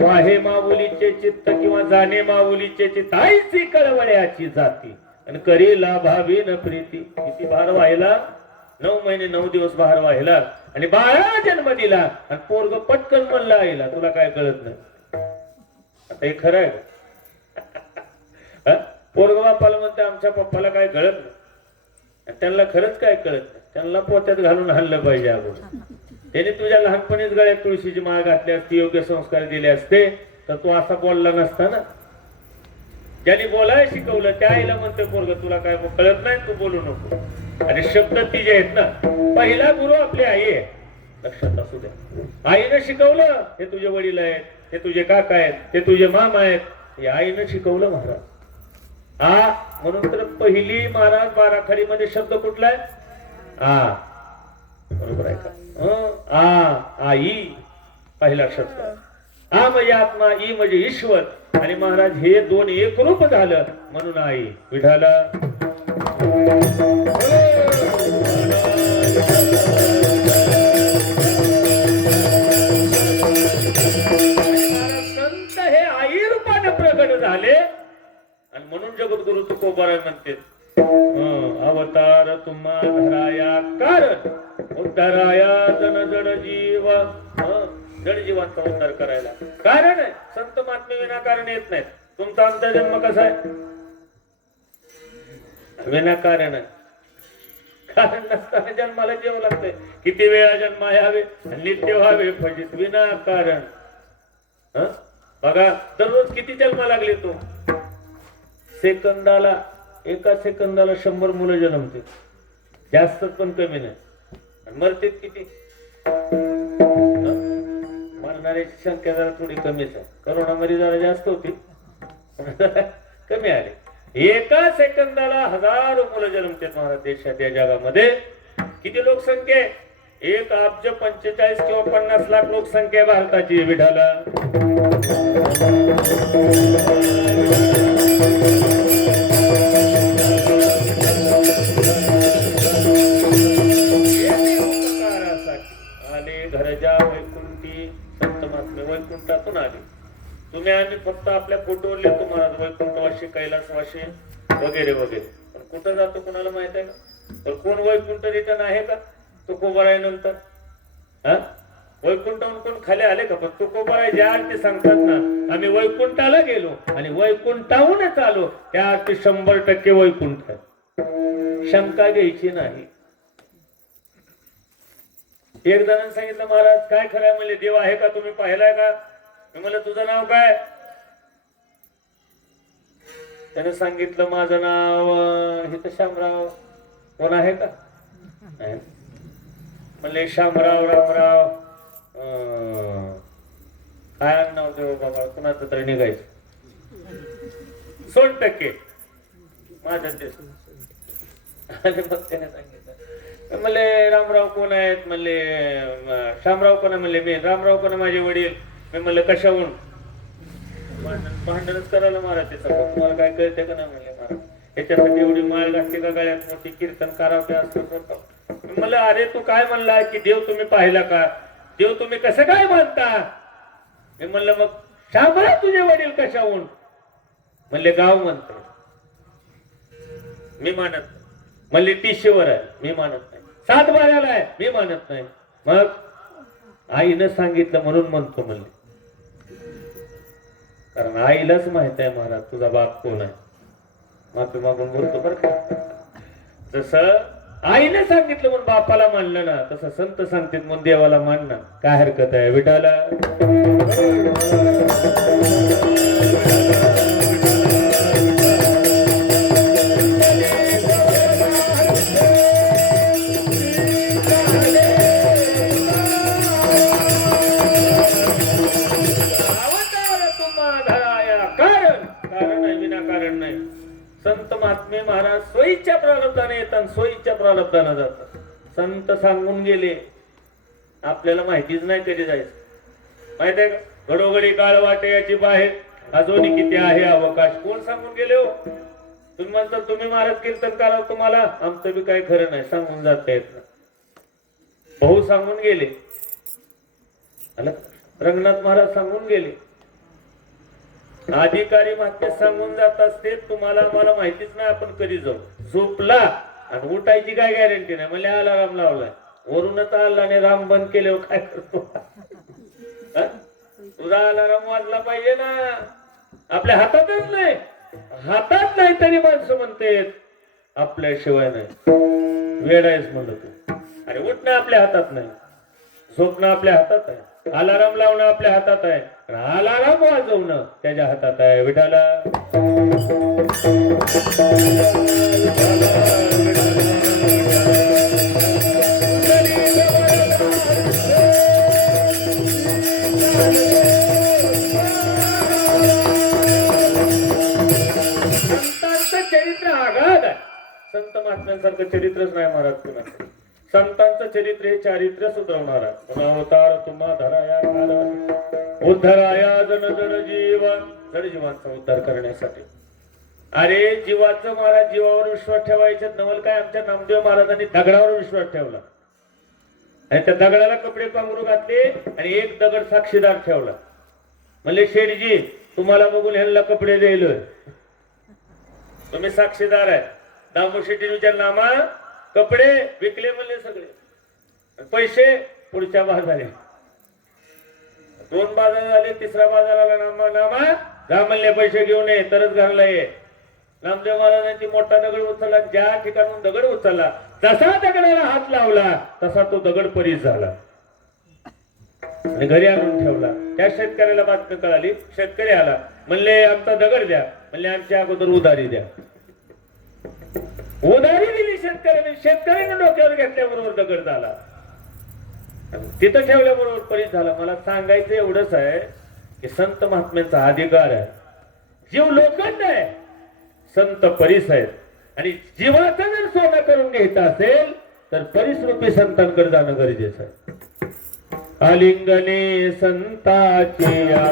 वाहे माऊलीचे चित्त किंवा जाणे माऊलीचे चित्त. आईची कळवळ्याची जाती आणि करी लाभावी न प्रीती. किती भार व्हायला? 9 महिने 9 दिवस भार व्हायला आणि बाळा जन्म दिला आणि पोरग पटकन म्हणला आईला तुला काय कळत नाही. आता हे खरं आहे? पोरग बापाला म्हणते आमच्या पप्पाला काय कळत नाही. त्यांना खरंच काय कळत नाही. त्यांना पोत्यात घालून हाणलं पाहिजे अगोदर. त्याने तुझ्या लहानपणीच गळ्यात तुळशीची माळ घातली असती, योग्य संस्कार दिले असते तर तू असा बोलला नसता ना. ज्यांनी बोलायला शिकवलं त्या आईला म्हणते पोरग तुला काय कळत नाही, तू बोलू नको. आणि शब्द तिचे आहेत ना. पहिला गुरु आपली आई आहे, लक्षात असू द्या. आईनं शिकवलं हे तुझे वडील आहेत, हे तुझे काका आहेत, हे तुझे मामा आहेत. हे आईनं शिकवलं महाराज. म्हणून तर पहिली महाराज 12 खडीमध्ये शब्द कुठला आहे? बरोबर आहे का? आई पहिला शब्द. म्हणजे आत्मा, ई म्हणजे ईश्वर. आणि महाराज हे 2 एक रूप झालं म्हणून आई. विठाला संत हे आई रूपाने प्रगट झाले आणि म्हणून जगद्गुरु तुकोबाराय म्हणते अवतार तुम्हा धराया कारण उद्धाराया जन जड जीव. जड जीवांचा उद्धार करायला कारण आहे. संत महात्मे विनाकारण येत नाहीत. तुमचा आमचा जन्म कसा आहे? विनाकारण आहे. कारण नसताना जन्माला जेव लागतंय. किती वेळा जन्म यावे नित्य व्हावे फजित विनाकारण. बघा दररोज किती जन्म लागले तो? सेकंदाला, एका सेकंदाला 100 मुलं जन्मते. जास्त पण कमी नाही. मरतेत किती? मरणाऱ्याची संख्या जरा थोडी कमीच आहे. करोनामध्ये जरा जास्त होती, कमी आले. एका सेकंदाला 1000 मुलं जन्मतात महाराज देशात. या जगामध्ये किती लोकसंख्या आहे? 1 अब्ज 45 किंवा 50 लाख लोकसंख्या भारताची. विठाला आले घरजा वैकुंठी. संत महात्मे वैकुंठातून आले. तुम्ही आम्ही फक्त आपल्या फोटोवर लिहितो महाराज वैकुंठवाशी, कैलासवाशी वगैरे वगैरे. पण कुठं जातो कुणाला माहित आहे का? तर कोण वैकुंठ रिटर्न आहे का? तो कोबराय नंतर वैकुंठाहून कोण खाली आले का? पण तुकोबाराय ज्या आरती सांगतात ना, आम्ही वैकुंठाला गेलो आणि वैकुंठाहूनच आलो, त्या आरती 100% वैकुंठ आहे. शंका घ्यायची नाही. एक जणांनी सांगितलं, महाराज काय खरंय? म्हणले, देव आहे का? तुम्ही पाहिलाय का? मी म्हणलं, तुझं नाव काय? त्याने सांगितलं, माझं नाव हे तर शामराव. कोण आहे का? नाही. म्हणले, शामराव रामराव काय नाव देव बाबा, कुणाचं तरी निघायचं. 100% माझं तेच. आणि मग त्याने सांगितलं, म्हणले रामराव कोण आहेत? म्हणले शामराव कोण आहे? म्हणले मी. रामराव कोण आहे? माझे वडील. मी म्हणलं, कशाहून? भांडणच करायला महाराज त्याचं, तुम्हाला काय कळते का नाही? म्हणले, महाराज याच्यासाठी एवढी माळ घातली का गळ्यात? मोठी कीर्तन करावं असतं. म्हणलं, अरे तू काय म्हणला की देव तुम्ही पाहिला का? देव तुम्ही कसं काय मानता? मी म्हणलं, मग शामराव तुझे वडील कशाहून? म्हणले, गाव म्हणतो. मी मानत नाही. म्हणले, टिशीवर आहे. मी मानत नाही. 7 बाऱ्याला आहे. मी मानत नाही. मग आईनं सांगितलं म्हणून म्हणतो म्हणले, कारण आईलाच माहित आहे महाराज तुझा बाप कोण आहे. माफी मागून बोलतो बरं का. जसं आईने सांगितलं म्हणून बापाला मानलं ना, तसं संत सांगतात म्हणून देवाला मानणं काय हरकत आहे? विठाला संत महात्मे महाराज सोयीच्या प्रारब्धाने येतात, सोयीच्या प्रारब्धाने जातात. संत सांगून गेले, आपल्याला माहितीच नाही कधी जायचं. माहित आहे का? घडोघडी काळ वाटे याची बाहेर, अजून किती आहे अवकाश. कोण सांगून गेले हो? तुम्ही म्हणता तुम्ही महाराज कीर्तन करा, तुम्हाला आमचं बी काही खरं नाही, सांगून जाता येत ना. भाऊ सांगून गेले, रंगनाथ महाराज सांगून गेले, अधिकारी महात्मे सांगून जात असते. तुम्हाला आम्हाला माहितीच नाही, आपण कधी जाऊ. झोपला आणि उठायची काय गॅरंटी नाही. म्हणजे अलाराम लावलाय, वरूनच आला आणि राम बंद केल्यावर काय करतो? तुझा अलाराम वाजला पाहिजे ना. आपल्या हातातच नाही, हातात नाही तरी माणसं म्हणते आपल्याशिवाय नाही. वेळ आहेस म्हणलं तू. आणि उठणं आपल्या हातात नाही, झोपणं आपल्या हातात आहे, अलाराम लावणं आपल्या हातात आहे, अलाराम वाजवणं त्याच्या हातात आहे. विठाला संतांचं चरित्र आगाध आहे. संत महात्म्यांसारखं चरित्रच नाही महाराज कुणाचं. संतांचं चरित्र हे चारित्र्य सुधारणार आहे. अवतार तुम्हा धराया उद्धराया जन जड जीव, जड जीवांचा उद्धार करण्यासाठी. अरे जीवाचं महाराज जीवावर विश्वास ठेवायचे नवल काय? आमच्या नामदेव महाराजांनी दगडावर विश्वास ठेवला आणि त्या दगडाला कपडे पांघरू घातले आणि एक दगड साक्षीदार ठेवला. म्हणले, शेठजी तुम्हाला बघून ह्यांना कपडे द्यायलोय, तुम्ही साक्षीदार आहे. दामू शेट्टी नामा कपडे विकले म्हणले सगळे, पैसे पुढच्या बाजारे. 2 बाजार झाले, 3रा बाजार आला. नामा नामा जा म्हणले, पैसे घेऊन ये तरच घरला ये. नामदेव महाराजांनी मोठा दगड उचलला, ज्या ठिकाणून दगड उचलला जसा दगडाला हात लावला तसा तो दगड परीस झाला आणि घरी आणून ठेवला. त्या शेतकऱ्याला बातमी कळाली, शेतकरी आला, म्हणले आमचा दगड द्या. म्हणले आमच्या अगोदर उधारी द्या. उधारी दिली शेतकऱ्याने, शेतकऱ्याने डोक्यावर घेतल्याबरोबर दगड झाला, तिथं ठेवल्याबरोबर परीस झाला. मला सांगायचं एवढंच आहे की संत महात्म्यांचा अधिकार आहे. जीव लोखंड आहे, संत परीस आहेत. आणि जीवाचं जर सोनं करून घ्यायचं असेल तर परिसरूपी संतांकडे जाणं गरजेचं आहे. आलिंगने संताची या,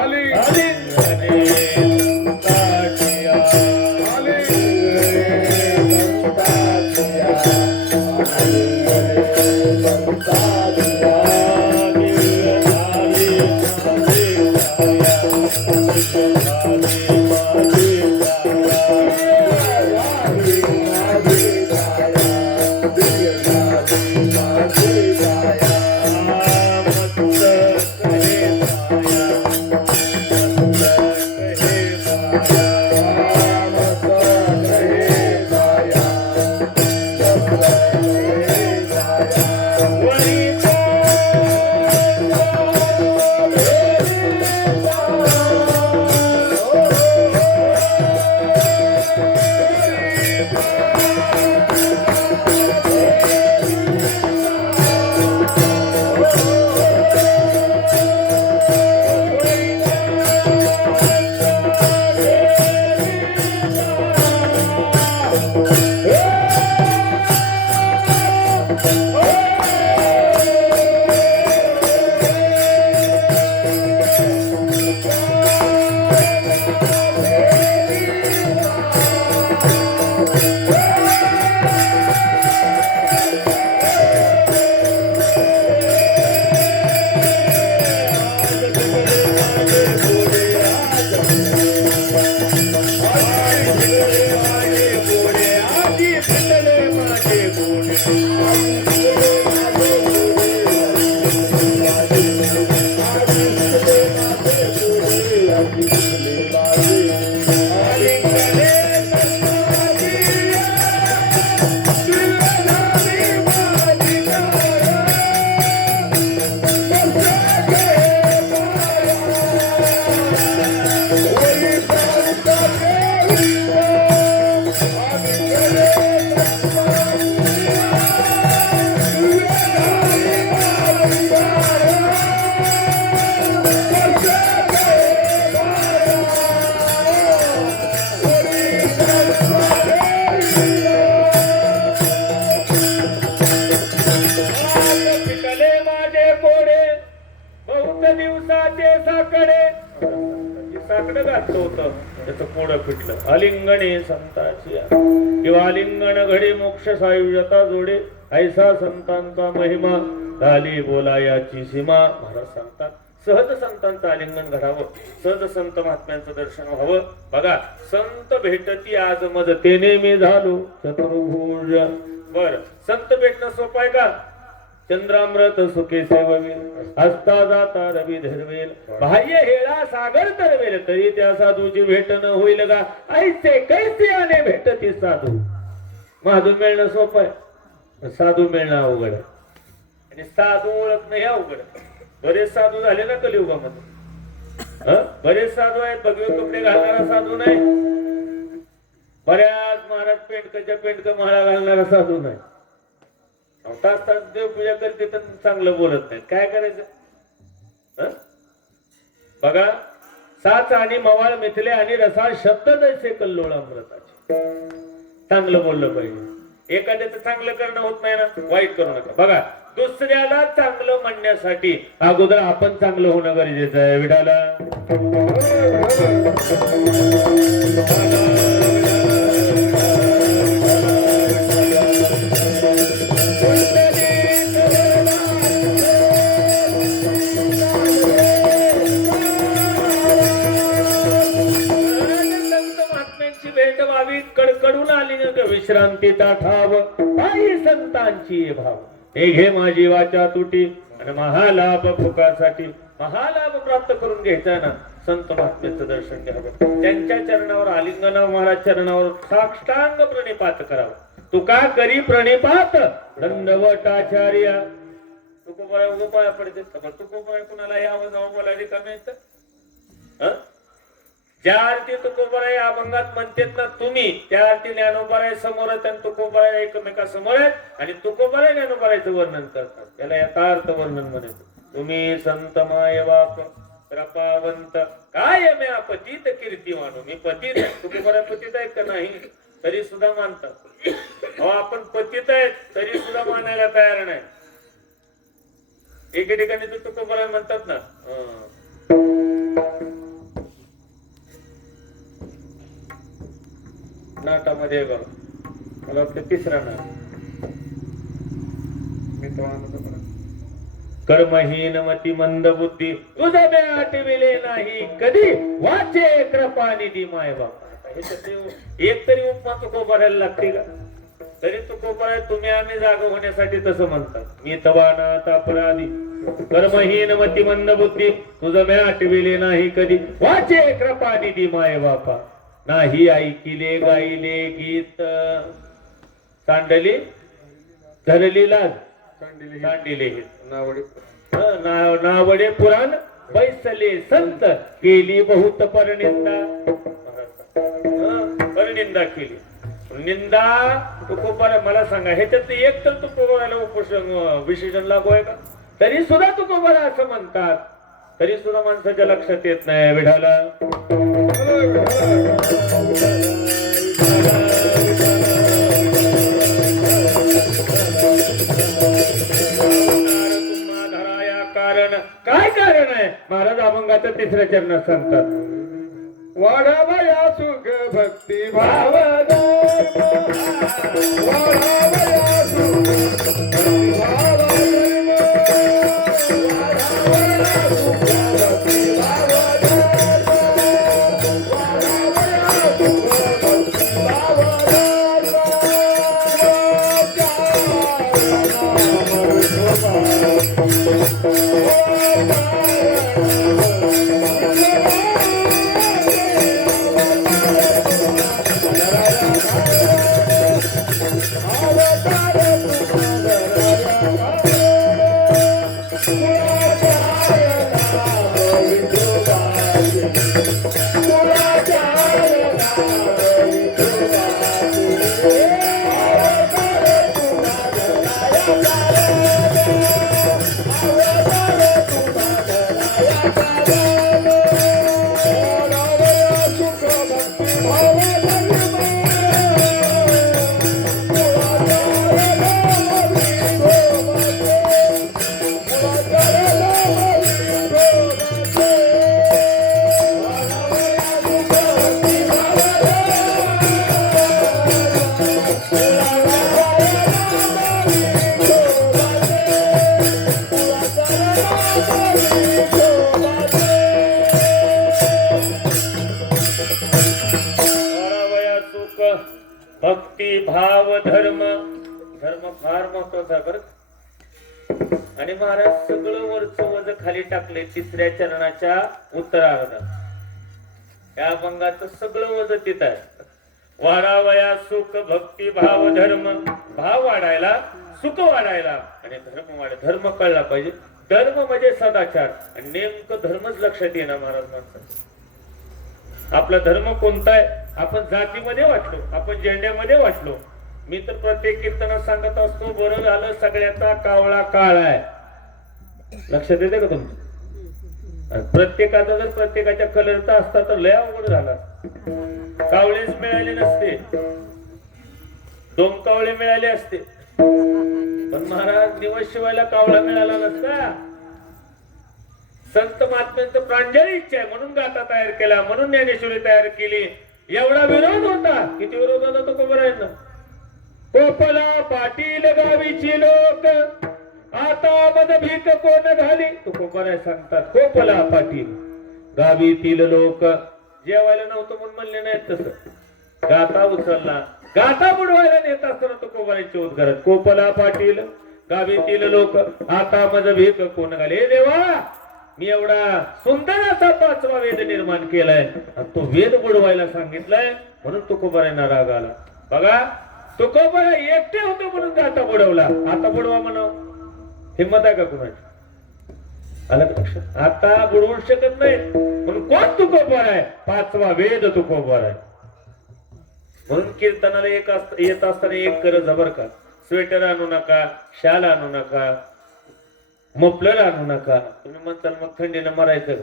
आलिंगने संताची या, पिकले माझे कोडे बहुत दिवसाचे साकडे. साकडं घातलं होतं त्याचं कोडं पिटलं. आलिंगणे संताची किंवा आलिंगण घडे मोक्ष सायुजता जोडे. ऐसा संतांचा महिमा झाली बोलायाची सीमा. महाराज सांगतात सहज संतांचं आलिंगन घडावं, सहज संत महात्म्यांचं दर्शन व्हावं. बघा संत भेटती आज मदतेने मी झालो चतुर्भुज. बर संत भेटणं सोपं आहे का? चंद्रामृत सुखे सेववेल हस्ता जाता रवी धरवेल. बाह्य हेळा सागर तरवेल तरी त्या साधूची भेट न होईल का? ऐसे कैसे आले भेटती साधू. महाधू मिळणं सोपं आहे, साधू मिळणं अवघड आहे. आणि साधू ओळखणं हे अवघड आहे. बरेच साधू झाले ना कलियुगामध्ये. बरेच साधू आहेत, भगवे कपडे घालणारा साधू नाही. बऱ्याच महाराज पेंडकच्या पेंडक माळा घालणारा साधू नाही. तास तास देवपूजा करते तर चांगलं बोलत नाही. काय करायचं? बघा साच आणि मवाळ मिथले आणि रसाळ शब्द जैसे कल्लोळ अमृताचे. चांगलं बोललं पाहिजे. एखाद्याचं चांगलं करणं होत नाही ना, वाईट करू नका. बघा दुसऱ्याला चांगलं म्हणण्यासाठी अगोदर आपण चांगलं होणं गरजेचं आहे. विठाला भेट व्हावी कडकडून आली विश्रांतीचा ठाव. आई संतांची भाव हे घे माझी वाचा तुटी. आणि महालाभ फुकासाठी महालाभ प्राप्त करून घ्यायचा ना, संत महात्म्याचं दर्शन घ्यावं. त्यांच्या चरणावर आलिंगना, महाराज चरणावर साष्टांग प्रणिपात करावा. तुका करी प्रणिपात दंडवटाचार्या. तुकोबाया उपाय पडते. तुकोबाया कुणाला यावं जावं बोलायला कमी येतं. ज्या आरती तुकोबाराय अभंगात म्हणतात ना तुम्ही, त्या आरती ज्ञानोबाराय समोर आहेत आणि तुकोबाराय एकमेकासमोर आहेत. आणि तुकोबाराय ज्ञानोबारायचं वर्णन करतात. त्याला यथार्थ वर्णन म्हणायचं. तुम्ही संत माय बाप कृपावंत काय म्या पतित कीर्तिवानो. मी पतित आहे. तुकोबाराय पतित आहेत का नाही तरी सुद्धा मानतात. अहो आपण पतित आहेत तरी सुद्धा मानायला तयार नाही. एके ठिकाणी तू तुकोबाराय म्हणतात ना, नाटामध्ये बघ मला वाटतं तिसरा नाट कर्महीन मती मंद बुद्धी तुझा आठविले नाही कधी वाचे कृपा निधी माय बापा. एक तरी उपमा तुकोबारायला लागते का? तरी तुकोबाराय तुम्ही आम्ही जागा होण्यासाठी तसं म्हणतात. मी तवानात अपराधी कर्महीन मती मंद बुद्धी तुझा आठविले नाही कधी वाचे कृपा निधी माय बापा. नाही ऐकिले गायले गीत सांडली धरली लाज सांडिले नावडे पुराण बैसले संत केली बहुत परनिंदा. परनिंदा केली. निंदा तुकोबाराय मला सांगा ह्याच्यात एक तर तुकोबारायला विशेषण लागू आहे का? तरी सुद्धा तुकोबाराय असं म्हणतात. तरी सुद्धा माणसाच्या लक्षात येत नाही. विठाला कारण काय कारण आहे? महाराज अभंगाच्या तिसऱ्या चरणात सांगतात. वाढावया सुख भक्ती भाव वाढावया सुख भक्ती भाव भक्ती भाव धर्म. धर्म फार महत्वाचा बरं. आणि महाराज सगळं वरचं वज खाली टाकले तिसऱ्या चरणाच्या उत्तरार्धात. या अभंगाचं सगळं वज तिथं आहे. वाढावया सुख भक्ती भाव धर्म. भाव वाढायला, सुख वाढायला आणि धर्म वाढायला. धर्म कळला पाहिजे. धर्म म्हणजे सदाचार. आणि नेमकं धर्मच लक्षात येणार महाराज माणसाचं. आपला धर्म कोणता आहे? आपण जातीमध्ये वाटलो, आपण झेंड्यामध्ये वाटलो. मी तर प्रत्येक कीर्तनात सांगत असतो, बरं झालं सगळ्याचा कावळा काळ आहे. लक्षात येते का तुमचं? प्रत्येकाचा जर प्रत्येकाच्या कलरचा असता तर लय अवघड झाला. कावळेच मिळाले नसते, दोन कावळे मिळाले असते. पण महाराज निवड शिवायला कावळा मिळाला नसता. संत महात्म्यांचं प्रांजळ इच्छा आहे म्हणून गाथा तयार केला, म्हणून ज्ञानेश्वरी तयार केली. एवढा विरोध होता. किती विरोध होता तो खबर आहे ना. कोपला पाटील गावीची लोक आता मद भीक कोण घाली. तो कोपरा सांगतात कोपला पाटील गावीतील लोक. जेवायला नव्हतं म्हणून म्हणले नाहीत तसं. गाथा उचलला, गाथा बुडवायला नेत असताना तो कोपऱ्याचे उद्गार. कोपला पाटील गावीतील लोक आता मद भीक कोण घाली. हे देवा, मी एवढा सुंदर असा 5वा वेद निर्माण केलाय आणि तो वेद बुडवायला सांगितलाय म्हणून तुकोबारांना राग आला. बघा, तुकोबारा एकटे होते म्हणून गाथा बुडवला. आता बुडवा म्हणाव, हिंमत आहे का कुणाची? आलं का लक्षात? आता बुडवू शकत नाही म्हणून कोण तुकोबार आहे? 5वा वेद तुकोबार आहे. म्हणून कीर्तनाला येत असताना एक करज बर का. स्वेटर आणू नका, शाल आणू नका, मफलर आणू नका. तुम्ही म्हणताल मग थंडीनं मरायचं.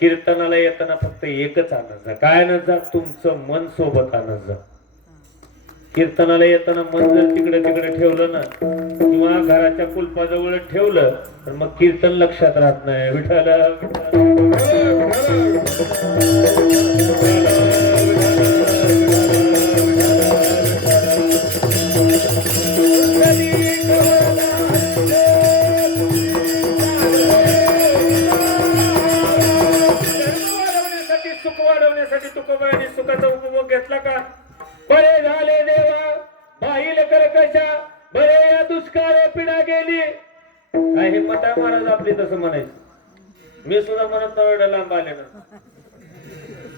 कीर्तनाला येताना फक्त एकच आणत जा. काय आणत जा? तुमचं मन सोबत आणत जा. कीर्तनाला येताना मन जर तिकडे तिकडे ठेवलं ना किंवा घराच्या कुलपाजवळ ठेवलं तर मग कीर्तन लक्षात राहत नाही. विठाला सुख वाढवण्यासाठी तुकोबारांनी सुखाचा उपभोग घेतला का? बरे झाले देवा बाईल कर कशा, बरे या दुष्काळ पिढा गेली. काय हिंमत आहे महाराज आपली तसं म्हणायचं. मी सुद्धा म्हणत नाही एवढ्या लांब आले ना.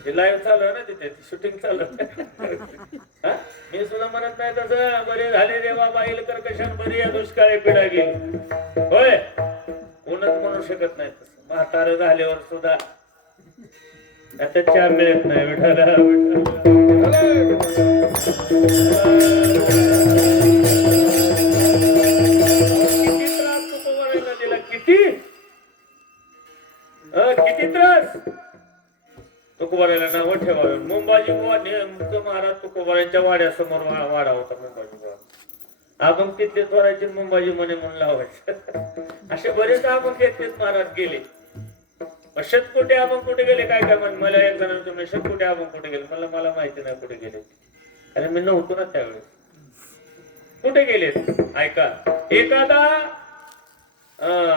ते लाईव्ह चालू आहे ना, तिथे शूटिंग चालू आहे. मी सुद्धा म्हणत नाही तसं. बरे झाले देवा बाईल कर कशा, बरे या दुष्काळ पिढा गेली. होय, कोणच म्हणू शकत नाही तसं. म्हातारं झाल्यावर सुद्धा आता चहा मिळत नाही. विठाला किती त्रास तुकोबाराला नाव ठेवावे. मुंबाजी बुवा नेमकं महाराज तुकोबारांच्या वाड्यासमोर वाडा होता. मुंबाजी बुवा अभंग तिथले थोरायचे, मुंबाजी म्हणे म्हणून लावायचे. असे बरेच अभंग घेतलेत महाराज गेले. शतकोटी अभंग कुठे गेले काय काय म्हण. मला एक जण तुम्ही शतकोटी अभंग कुठे गेले म्हणलं मला माहिती नाही कुठे गेले. अरे मी नव्हतो ना त्यावेळेस. कुठे गेलेत ऐका. एखादा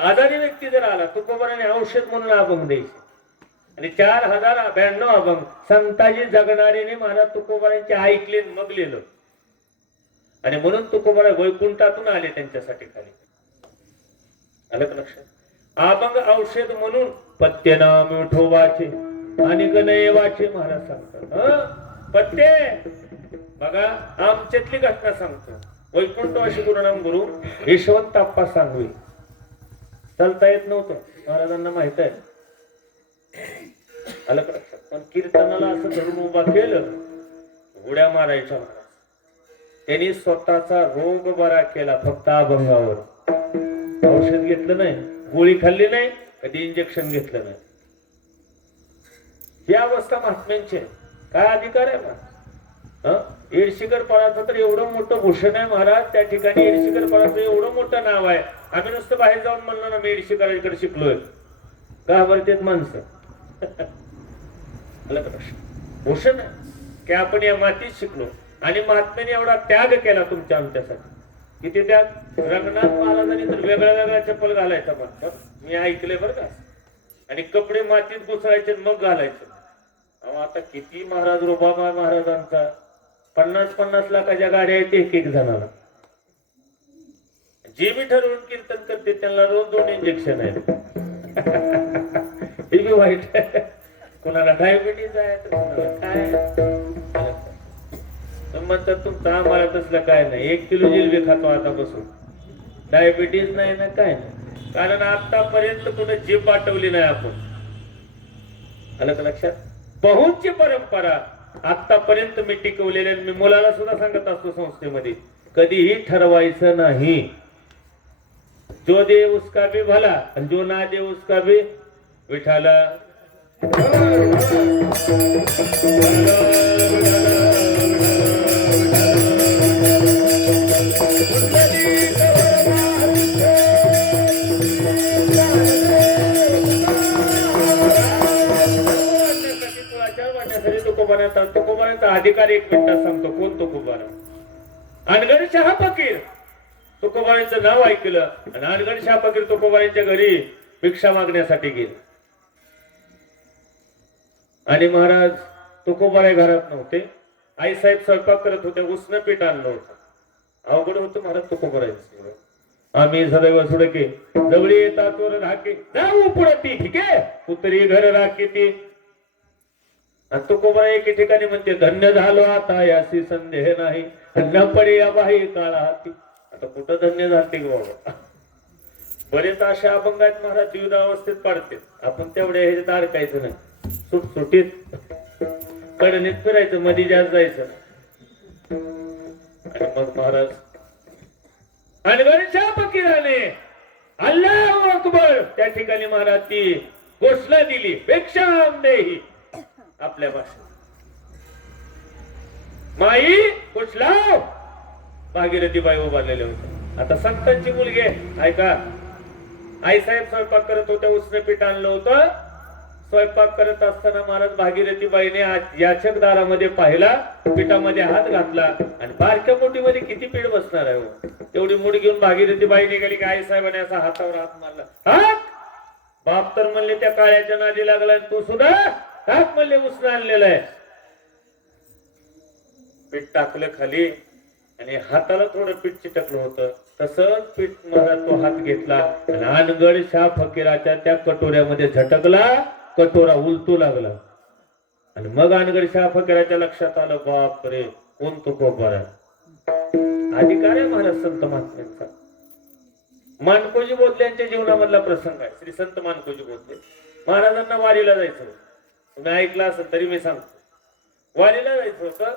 आजारी व्यक्ती जर आला तुकोबाराने औषध म्हणून अभंग द्यायचे आणि 4092 अभंग संताजी जगणारीने महाराज तुकोबारांचे ऐकले मग लिहिलं. आणि म्हणून तुकोबारा वैकुंठातून आले त्यांच्यासाठी खाली. आलं का लक्षात? अभंग औषध म्हणून पत्ते नाम विठोबाचे आणि गणयवाचे महाराज सांगतात. पत्ते बघा, आमच्यातली घटना सांगतो. वैकुंठवासी गुरुनाम गुरु यशवंत अप्पा सांगवी चालता येत नव्हतं, महाराजांना माहित आहे. आलं का लक्षात? पण कीर्तनाला असं धरून उभा केलं, उड्या मारायच्या महाराज. त्यांनी स्वतःचा रोग बरा केला फक्त अभंगावर. औषध घेतलं नाही, गोळी खाल्ली नाही, कधी इंजेक्शन घेतलं नाही. ही अवस्था महात्म्यांची आहे. काय अधिकार आहे ना? येडशीकर पराचं तर एवढं मोठं भूषण आहे महाराज. त्या ठिकाणी येडशीकर पराचं एवढं मोठं नाव आहे. आम्ही नुसतं बाहेर जाऊन म्हणलो ना मी येडशीकरांकडे शिकलोय, का बरं तेच माणसं. भूषण आहे की आपण या मातीत शिकलो. आणि महात्म्याने एवढा त्याग केला तुमच्या आमच्यासाठी. किती त्याग. रंगनाथ महाराजांनी तर वेगळ्या वेगळ्या चप्पल घालायचा म्हणतात, मी ऐकलंय बरं का. आणि कपडे मातीत घुसळायचे मग घालायचे. आता किती महाराज रुबाब आहे महाराजांचा. 50-50 लाखाच्या गाड्या आहेत एक एक जणाला. जे बी ठरवून कीर्तन करते त्यांना रोज 2 इंजेक्शन आहेत. हे बी वाईट आहे. कोणाला डायबिटीज आहे तर कोणाला काय. तुम्ही म्हणतात तुमचं आम्हाला तसलं काय नाही. 1 किलो जिलबी खातो आता बसून. डायबिटीज नाही ना काय नाही. कारण आतापर्यंत कुणी जीभ पाठवली नाही आपण. आलं का लक्षात? बहुची परंपरा आतापर्यंत मी टिकवलेली आहे. मी मुलाला सुद्धा सांगत असतो संस्थेमध्ये कधीही ठरवायचं नाही जो दे उसका भी भला आणि जो ना दे उसका भी विठाला. तुकोबाराचा अधिकार 1 मिनिटात सांगतो. कोण तुकोबारा? अनगड शहा फकीर. तुकोबारांचं नाव ऐकलं आणि अनगड शहा फकीर तुकोबारांच्या घरी भिक्षा मागण्यासाठी गेले. आणि महाराज तुकोबारा घरात नव्हते. आई साहेब स्वयंपाक करत होते. उसनं पीठ आणलं होतं. अवघड होतं महाराज तुकोबारांचं. आम्ही सदैव सुडके जवळी येतात वर राखे जाऊ पुढे ती ठीक आहे पुतरी घर राखे ती. आणि तुकोबारा एके ठिकाणी म्हणते धन्य झालो आता याची संदेह नाही न पडे या बाही काळा हाती. आता कुठं धन्य झाले बाबा. बरेच अशा अभंग आहेत महाराज द्विधावस्थेत पाडते. आपण तेवढ्या ह्याच्यात अडकायचं नाही. सुटसुटीत कडणीत फिरायचं मध्ये जास्त जायचं. आणि मग महाराज आणि गणेशा फकीराने अल्लाहू अकबर त्या ठिकाणी महाराज ती घोषणा दिली भिक्षाम देही आपल्या भाषेत. माई कुठलाव भागीरथी बाई उभारलेले होते. आता संतांची मुलगी ऐका. आई साहेब स्वयंपाक करत होत्या. उसने पीठ आणलं होतं. स्वयंपाक करत असताना महाराज भागीरथी बाईने याचक दारामध्ये पाहिला. पिठामध्ये हात घातला आणि बारक्या मोठीमध्ये किती पीठ बसणार आहे. एवढी मूठ घेऊन भागीरथी बाई निघाली की आई साहेबांनी असा हातावर हात मारला. हात बाप तर म्हणले त्या काळ्याच्या नादी लागला. तू सुद्धा हात म्हणले उसने आणलेला आहे. पीठ टाकलं खाली आणि हाताला थोडं पीठ चिटकलं होतं. तसंच पीठ महाराज तो हात घेतला आणि अनगड शाह फकीराच्या त्या कटोऱ्यामध्ये झटकला. कटोरा उलटू लागला आणि मग अनगड शाह फकीराच्या लक्षात आलं बाप रे कोण तुकोबारा. अधिकार आहे महाराज संत महात्म्यांचा. मानकोजी बोधले यांच्या जीवनामधला प्रसंग आहे. श्री संत मानकोजी बोधले महाराजांना वारीला जायचं. तुम्ही ऐकलं असेल तरी मी सांगतो. वारीला जायचं होतं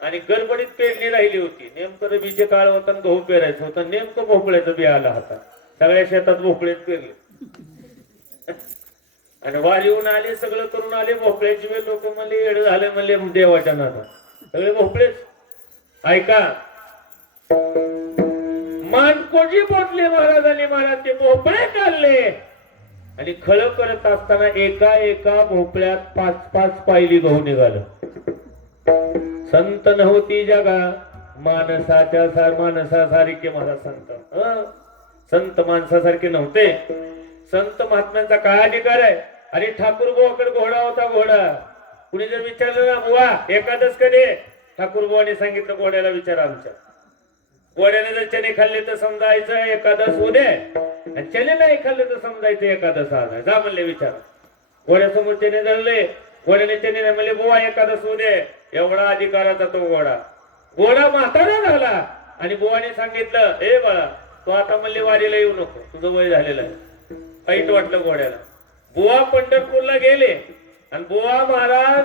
आणि गडबडीत पेरणी राहिली होती. नेमकं रबीचे काळ होता. गहू पेरायचं होतं. नेमकं भोपळ्याचं बी आला होता. सगळ्या शेतात भोपळेच पेरले आणि वारीहून आले. सगळं करून आले. भोपळ्याची वेळ लोक म्हणले येड झाले म्हणले देवाच्या नादा सगळे भोपळेच. ऐका मानकोजी बोधले महाराजांनी महाराज ते भोपळे काढले आणि खळ करत असताना एका एका भोपळ्यात 5-5 पायली गहू निघालं. संत नव्हती जगा माणसासारखे महाराज संत. संत माणसासारखे नव्हते. संत महात्म्यांचा काय अधिकार आहे. अरे ठाकूर बुवाकडे घोडा होता. घोडा कुणी जर विचारलं ना बुवा एकादश कधी ठाकूर बुवाने सांगितलं घोड्याला विचार आमच्या. घोड्याने जर चणे खाल्ले तर समजायचं एकादश उद्या आणि चणे नाही खाल्ले तर समजायचं एकादश आज आहे. जा म्हणले विचार. घोड्यासमोर चणे जळले. घोड्याने चणे नाही म्हणले बुवा एकादश उद्या. एवढा अधिकाराचा तो घोडा. घोडा म्हातारा झाला आणि बुवाने सांगितलं ए बाळा तू आता म्हणले वारीला येऊ नको तुझं वय झालेलं आहे. वाईट वाटलं घोड्याला. बुवा पंढरपूरला गेले आणि बुवा महाराज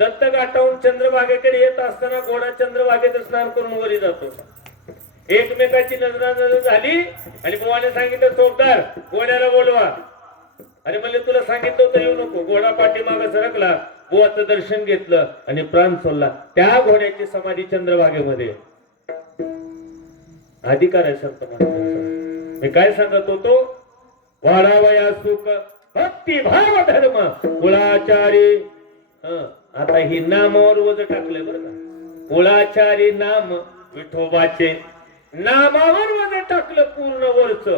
दत्त घाटाहून चंद्रभागेकडे येत असताना घोडा चंद्रभागेत स्नान करून वरी जातो. एकमेकाची नजरानजर झाली आणि बुवाने सांगितलं चोपदार घोड्याला बोलवा. अरे म्हणले तुला सांगितलं होतं येऊ नको. घोडा पाठीमागे सरकला. बुवाचं दर्शन घेतलं आणि प्राण सोडला. त्या घोड्याची समाधी चंद्रभागेमध्ये. अधिकार आहे संत महात्म्यांचा. मी काय सांगत होतो. वाढावया सुख भक्ती भाव धर्म कुळाचारी. आता ही नामावर वज टाकले बरं का. कुळाचारी नाम विठोबाचे नामावर वज टाकलं पूर्ण वरच.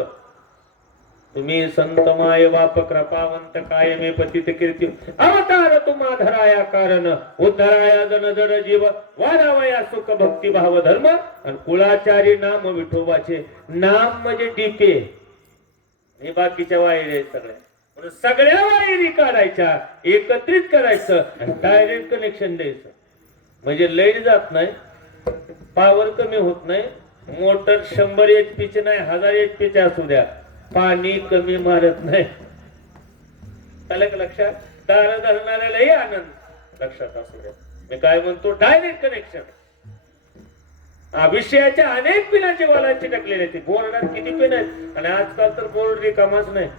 तुम्ही संत माय बाप कृपावंत कायमे पतित कीर्ती अवतार तुम्हा धराया कारण उद्धराया जन जड जीव वाढावया सुख भक्ती भाव धर्म आणि कुळाचारी नाम विठोबाचे नाम म्हणजे डीपे हे बाकीच्या वायरी आहेत सगळ्या म्हणून सगळ्या वायरी काढायच्या एकत्रित करायचं आणि डायरेक्ट कनेक्शन द्यायचं म्हणजे लाईट जात नाही पॉवर कमी होत नाही मोटर 100 HP चे नाही 1000 HP चे असू द्या पाणी कमी मारत नाही आलं का लक्षात दार धरणाऱ्यालाही आनंद लक्षात असू द्या मी काय म्हणतो डायरेक्ट कनेक्शन विषयाच्या अनेक पिनाचे वालांचे टाकलेले ते बोर्डात किती पिन आहेत आणि आजकाल तर बोर्ड रिकामाच नाही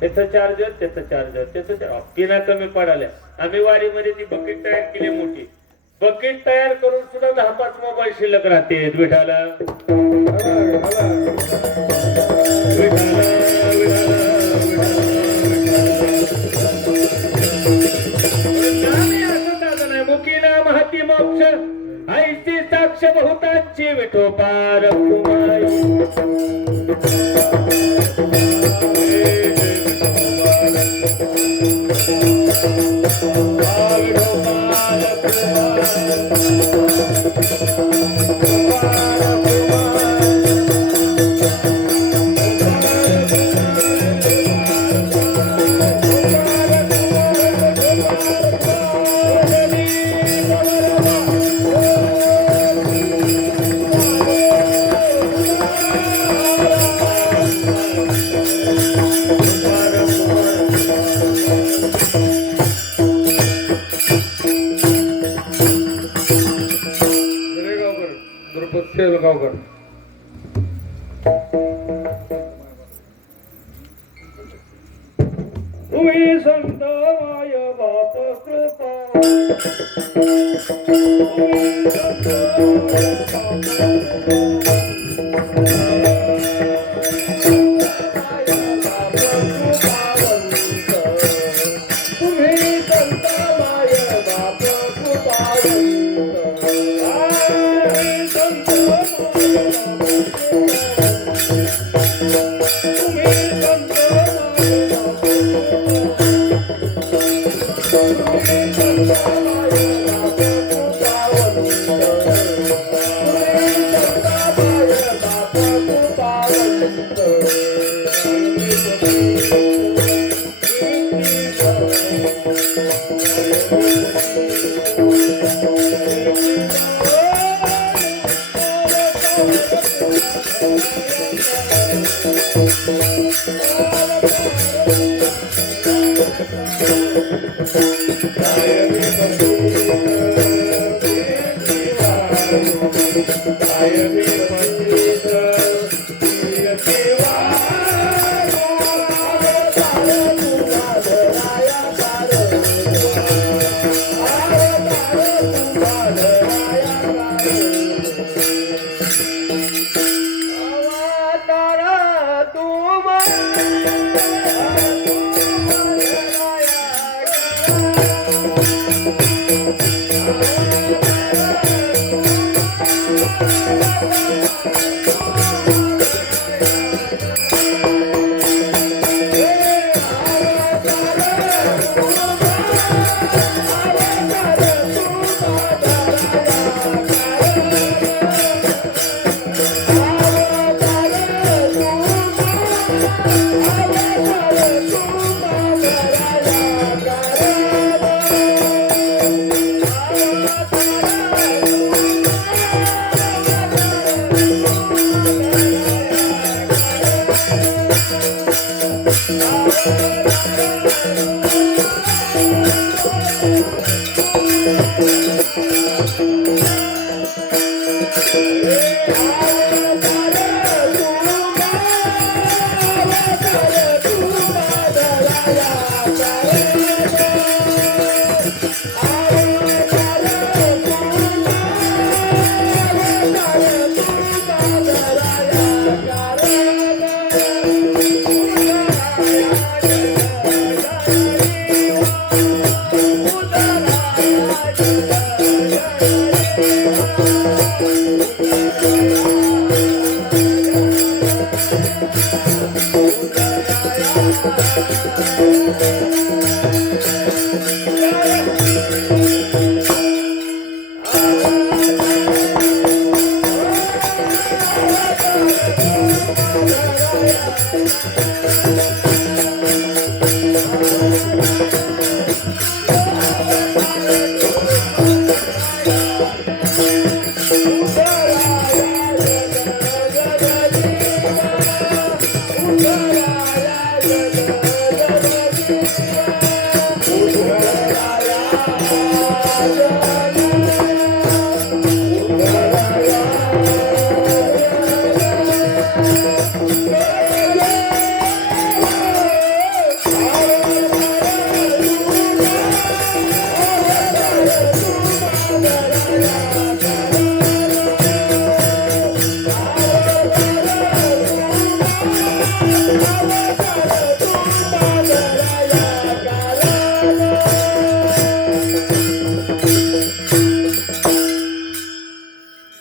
त्याचं चार्जर त्याचं पिना कमी पडाल्या आम्ही वारीमध्ये ती बकेट तयार केली मोठी बकेट तयार करून सुद्धा 10-5 मोबाईल शिल्लक राहते विठाला मुकीना महती मोक्ष ऐसी साक्ष बहुतांची विठोपार गावकर तुम्ही संत माय बाप कृपा तुम्ही संत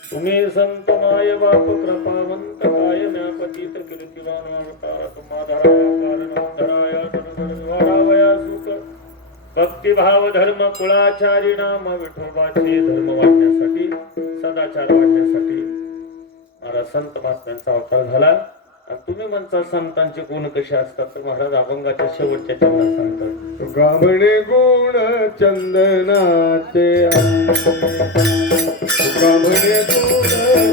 तुम्ही संत माय बाप कृपावंत काय न्यापतीत कीर्तिवान अवतार तुम्हाधराया कारणधराया धरावया सुख भक्तिभाव धर्म कुळाचारी नाम विठोबाचे धर्म वाढण्यासाठी सदाचार वाढण्यासाठी महाराज संत महात्म्यांचा अवतार झाला. आणि तुम्ही म्हणता संतांचे गुण कसे असतात तर महाराज अभंगाच्या शेवटच्या चरणात सांगतात गाभणे गुण चंदनाचे गाभणे गुण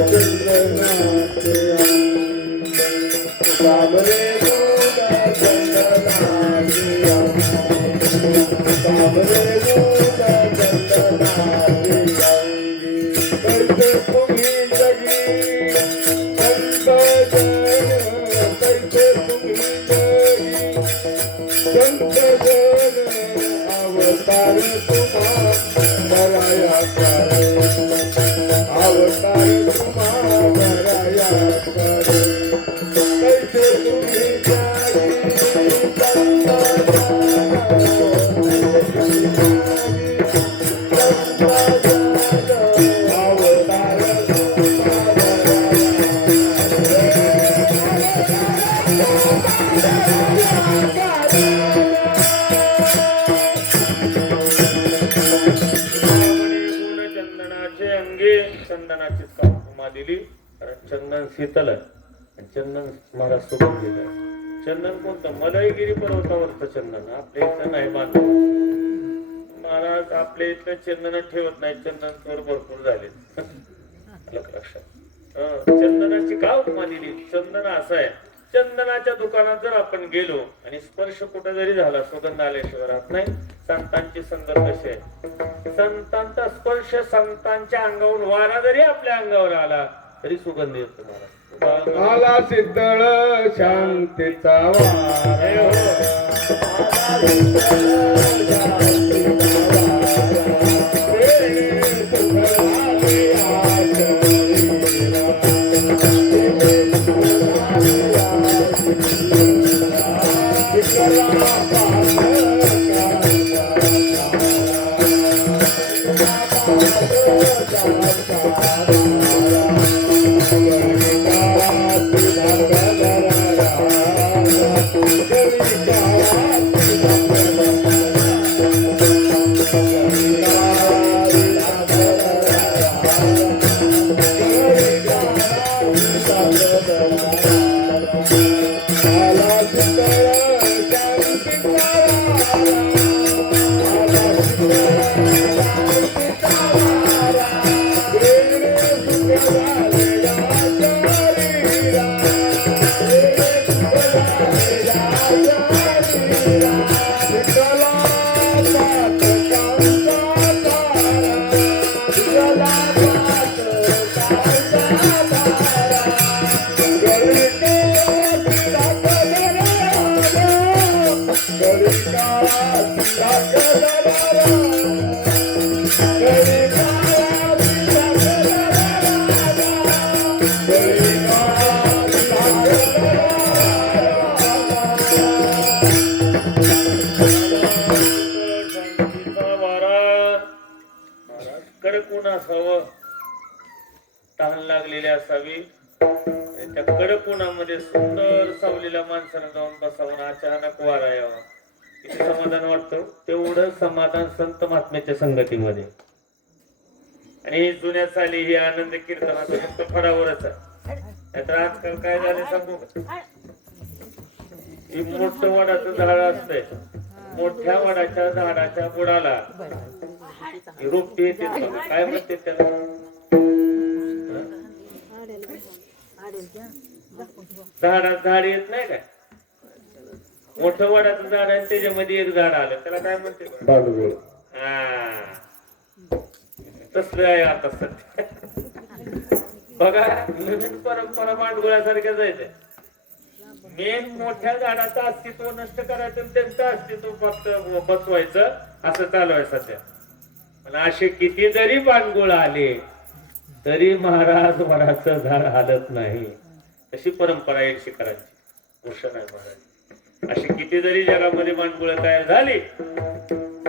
चंदनाचे गाभणे गुण चंदनाचे गाभणे गुण चंदनाचे कैसे तुम्ही जगी संत जन कैसे तुम्ही जगी संत जन अवतार तुम्हा बराया करे अवतार तुम्हा बराया करे कैसे तुम्ही जागी संत अवतार चंदनाचे अंगे चंदनाचीच उपमा दिली कारण चंदन शीतल आहे आणि चंदन मला सुगंधित आहे. चंदन कोणतं मलयगिरी पर्वतावरचं चंदन आपल्या इथं नाही बांधलं महाराज आपल्या इथलं चंदन ठेवत नाही चंदन चोर भरपूर झाले लक्षात. चंदनाची का उपमा दिली चंदन असं आहे चंदनाच्या दुकानात जर आपण गेलो आणि स्पर्श कुठे जरी झाला सुगंध आल्याशिवाय राहत नाही. संतांची संगत कशी आहे संतांचा स्पर्श संतांच्या अंगावरून वारा जरी आपल्या अंगावर आला तरी सुगंध येतो मला आला सिद्धळ शांतीचा वारा आला सिद्धळ शांतीचा कडकून असावं तहान लागलेली असावी त्या कडक उन्हामध्ये सुंदर सावलीला माणसानं जाऊन बसावं अचानक वारा यावा किती समाधान वाटतं. तेवढं समाधान संत महात्म्याच्या संगतीमध्ये. आणि जुन्या साली ही आनंद कीर्तनाचं फक्त फळावरच आहे. नाहीतर आजकाल काय झाले सांगू का ही मोठं वडाचं झाड असतंय मोठ्या वडाच्या झाडाच्या बुडाला रोपटी येते काय म्हणते त्याला झाड येत नाही काय मोठं वडाचं झाड आहे त्याच्यामध्ये एक झाड आलं त्याला काय म्हणते तसलं आहे आता सध्या बघा नवीन परंपरा मांडगुळ्यासारख्या जायचंय मेन मोठ्या झाडाचं अस्तित्व नष्ट करायचं आणि त्यांचं अस्तित्व फक्त बसवायचं असं चालू आहे सध्या. पण असे किती जरी बाणगुळ आले तरी महाराज वडाचं झाड हालत नाही. तशी परंपरा आहे शिखरांची. भूषण आहे महाराज. अशी किती जरी जगामध्ये बाणगुळ तयार झाली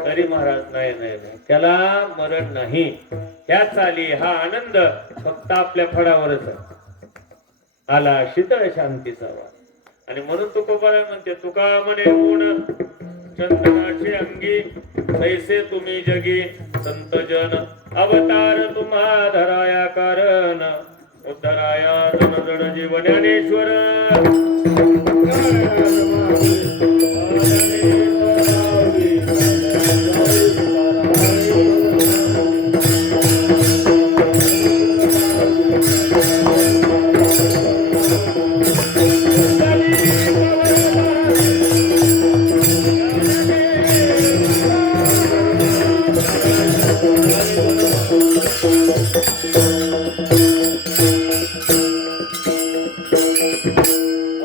तरी महाराज नाही नाही नाही त्याला मरण नाही. ह्या चाली हा आनंद फक्त आपल्या फळावरच आहे. आला शीतळ शांतीचा वास. आणि म्हणून तुकोबाला म्हणते तुका म्हणे गुण चंदनाचे अंगी तैसे तुम्ही जगी संत जन अवतार तुम्हा धराया कारण उद्धराया जन जन जीव ज्ञानेश्वर.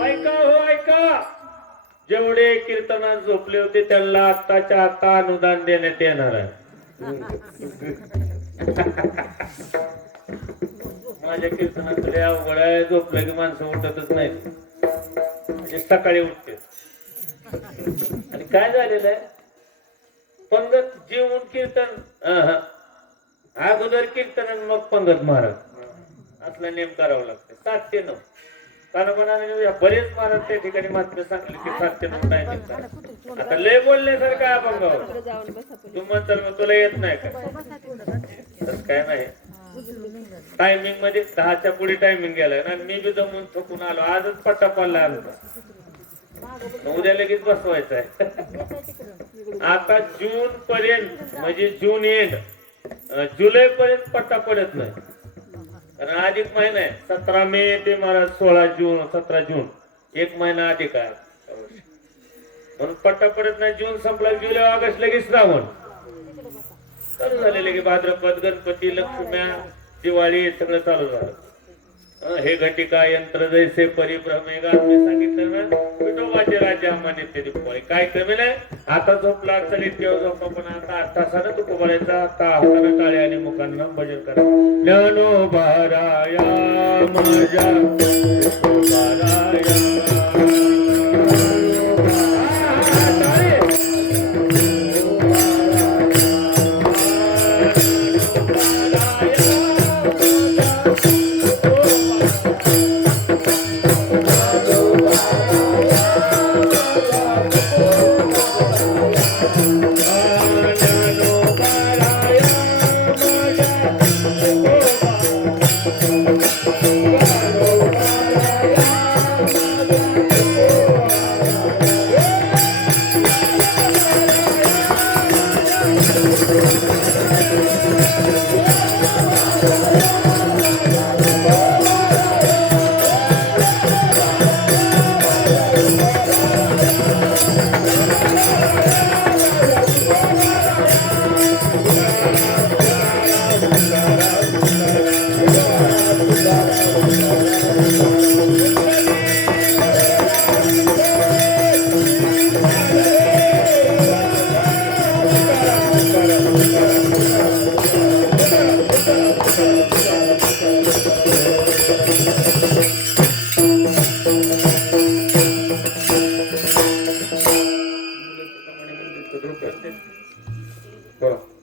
ऐका हो ऐका. जेवढे कीर्तनात झोपले होते त्यांना आत्ताच्या आता अनुदान देण्यात येणार आहे. माझ्या कीर्तनात लय अवघड आहे. झोपलं की माणसं उठतच नाही. म्हणजे सकाळी उठते. आणि काय झालेलं आहे पंगत जेवून कीर्तन अगोदर कीर्तन आणि मग पंगत महाराज असला नेम करावा लागतो. 7 ते 9 कानापणाने बरेच महाराज त्या ठिकाणी मात्र सांगले की 7 ते 9 नाही नेम. आता लय बोलण्यासारखं आहे पंगावर. तू म्हणतर मग तुला येत नाही का? तसं काय नाही. टायमिंग मध्ये 10च्या पुढे टायमिंग गेलाय ना. मी बी जमून थकून आलो. आजच पट्टा पडला आमचा. उद्या लगेच बसवायचं आहे. आता जून पर्यंत म्हणजे जून एंड जुलै पर्यंत पट्टा पडत नाही. कारण अधिक महिना आहे. 17 मे ते महाराज 16 जून 17 जून 1 महिना अधिक आहे. म्हणून पट्टा पडत नाही. जून संपला जुलै ऑगस्ट लगेच श्रावण चालू झालेले की भाद्रपद गणपती लक्ष्म्या दिवाळी सगळं चालू झालं. हे घटिका यंत्र जैसे परिभ्रमे मी सांगितलं ना. विठोबाचे राज्य मान्यते दिवाळी काय कमी नाही. आता झोपला चलित देव झोपा पण आता 8 तासानं तू कोबाळायचा. आता हाताने टाळे आणि मुखांना भजन करा. ज्ञानोबाराया माझ्या विठोबाराया.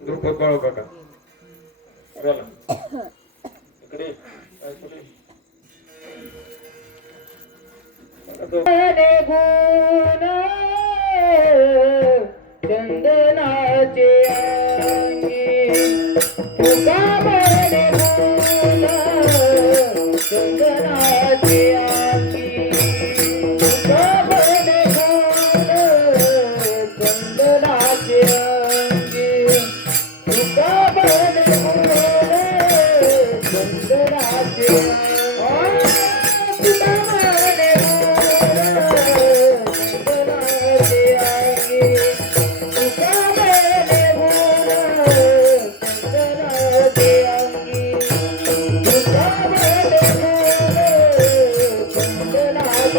द्रुपद बाळू काका बोला इकडे चंदनाचे चंदनाचे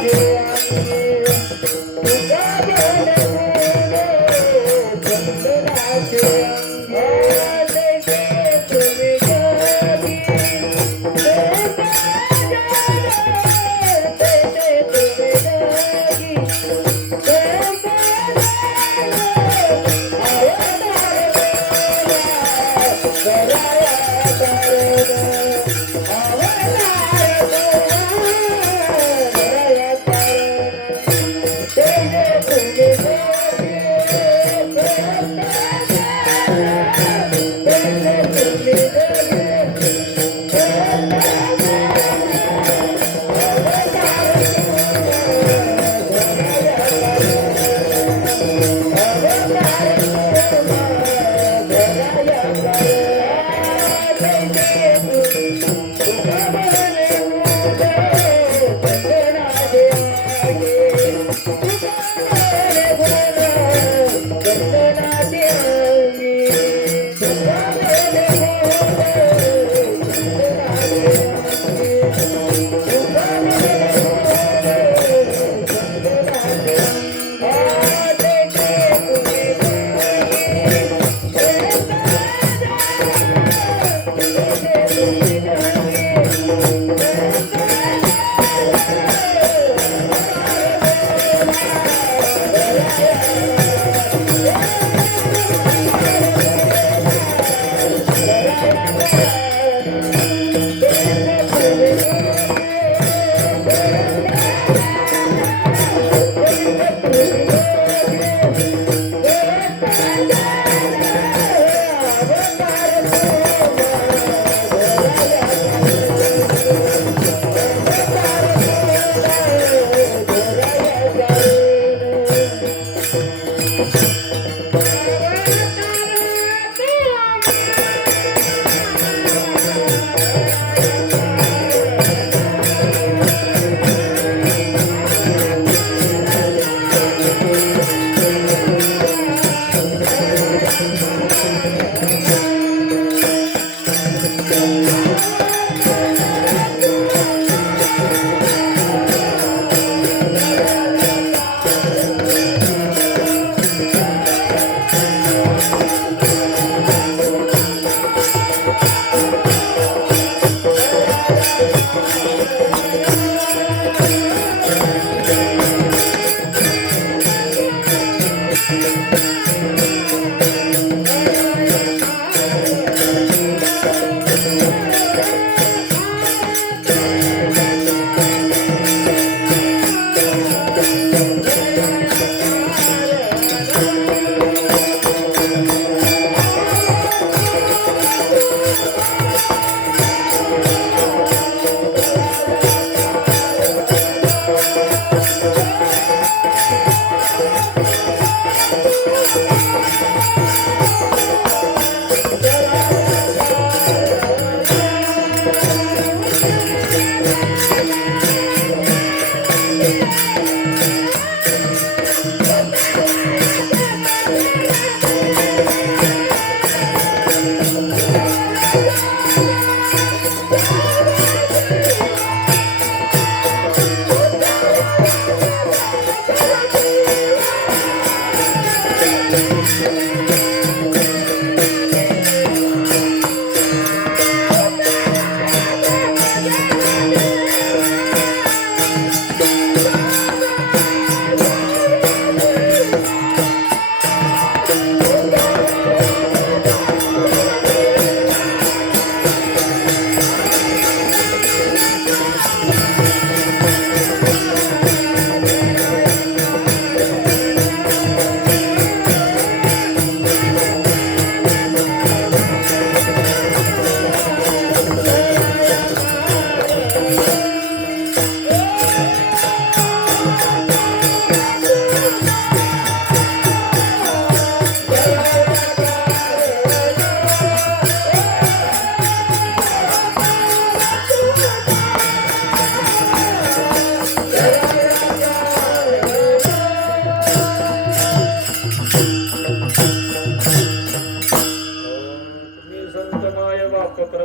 Yeah.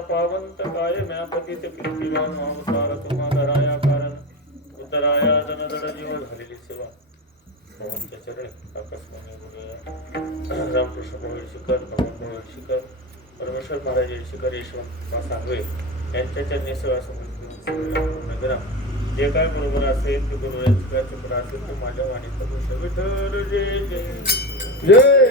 पावंत काय म्यापतीत कीर्तिवान अवतार तुम्हा धराया कारण उतराया जनदड जीव झालेली सेवा पवनच्या चरणी आकाशवाणी गुरु रामकृष्ण भगवान शिखर भगवान भगवान शिखर परमेश्वर महाराज शिखर यशवंत सांगवे यांच्या चरणी सेवा समजून जे काय बरोबर असेल ते गुरु यांचं काय चुकलं असेल ते माझ्या वाणीत विठ्ठल जय जय जय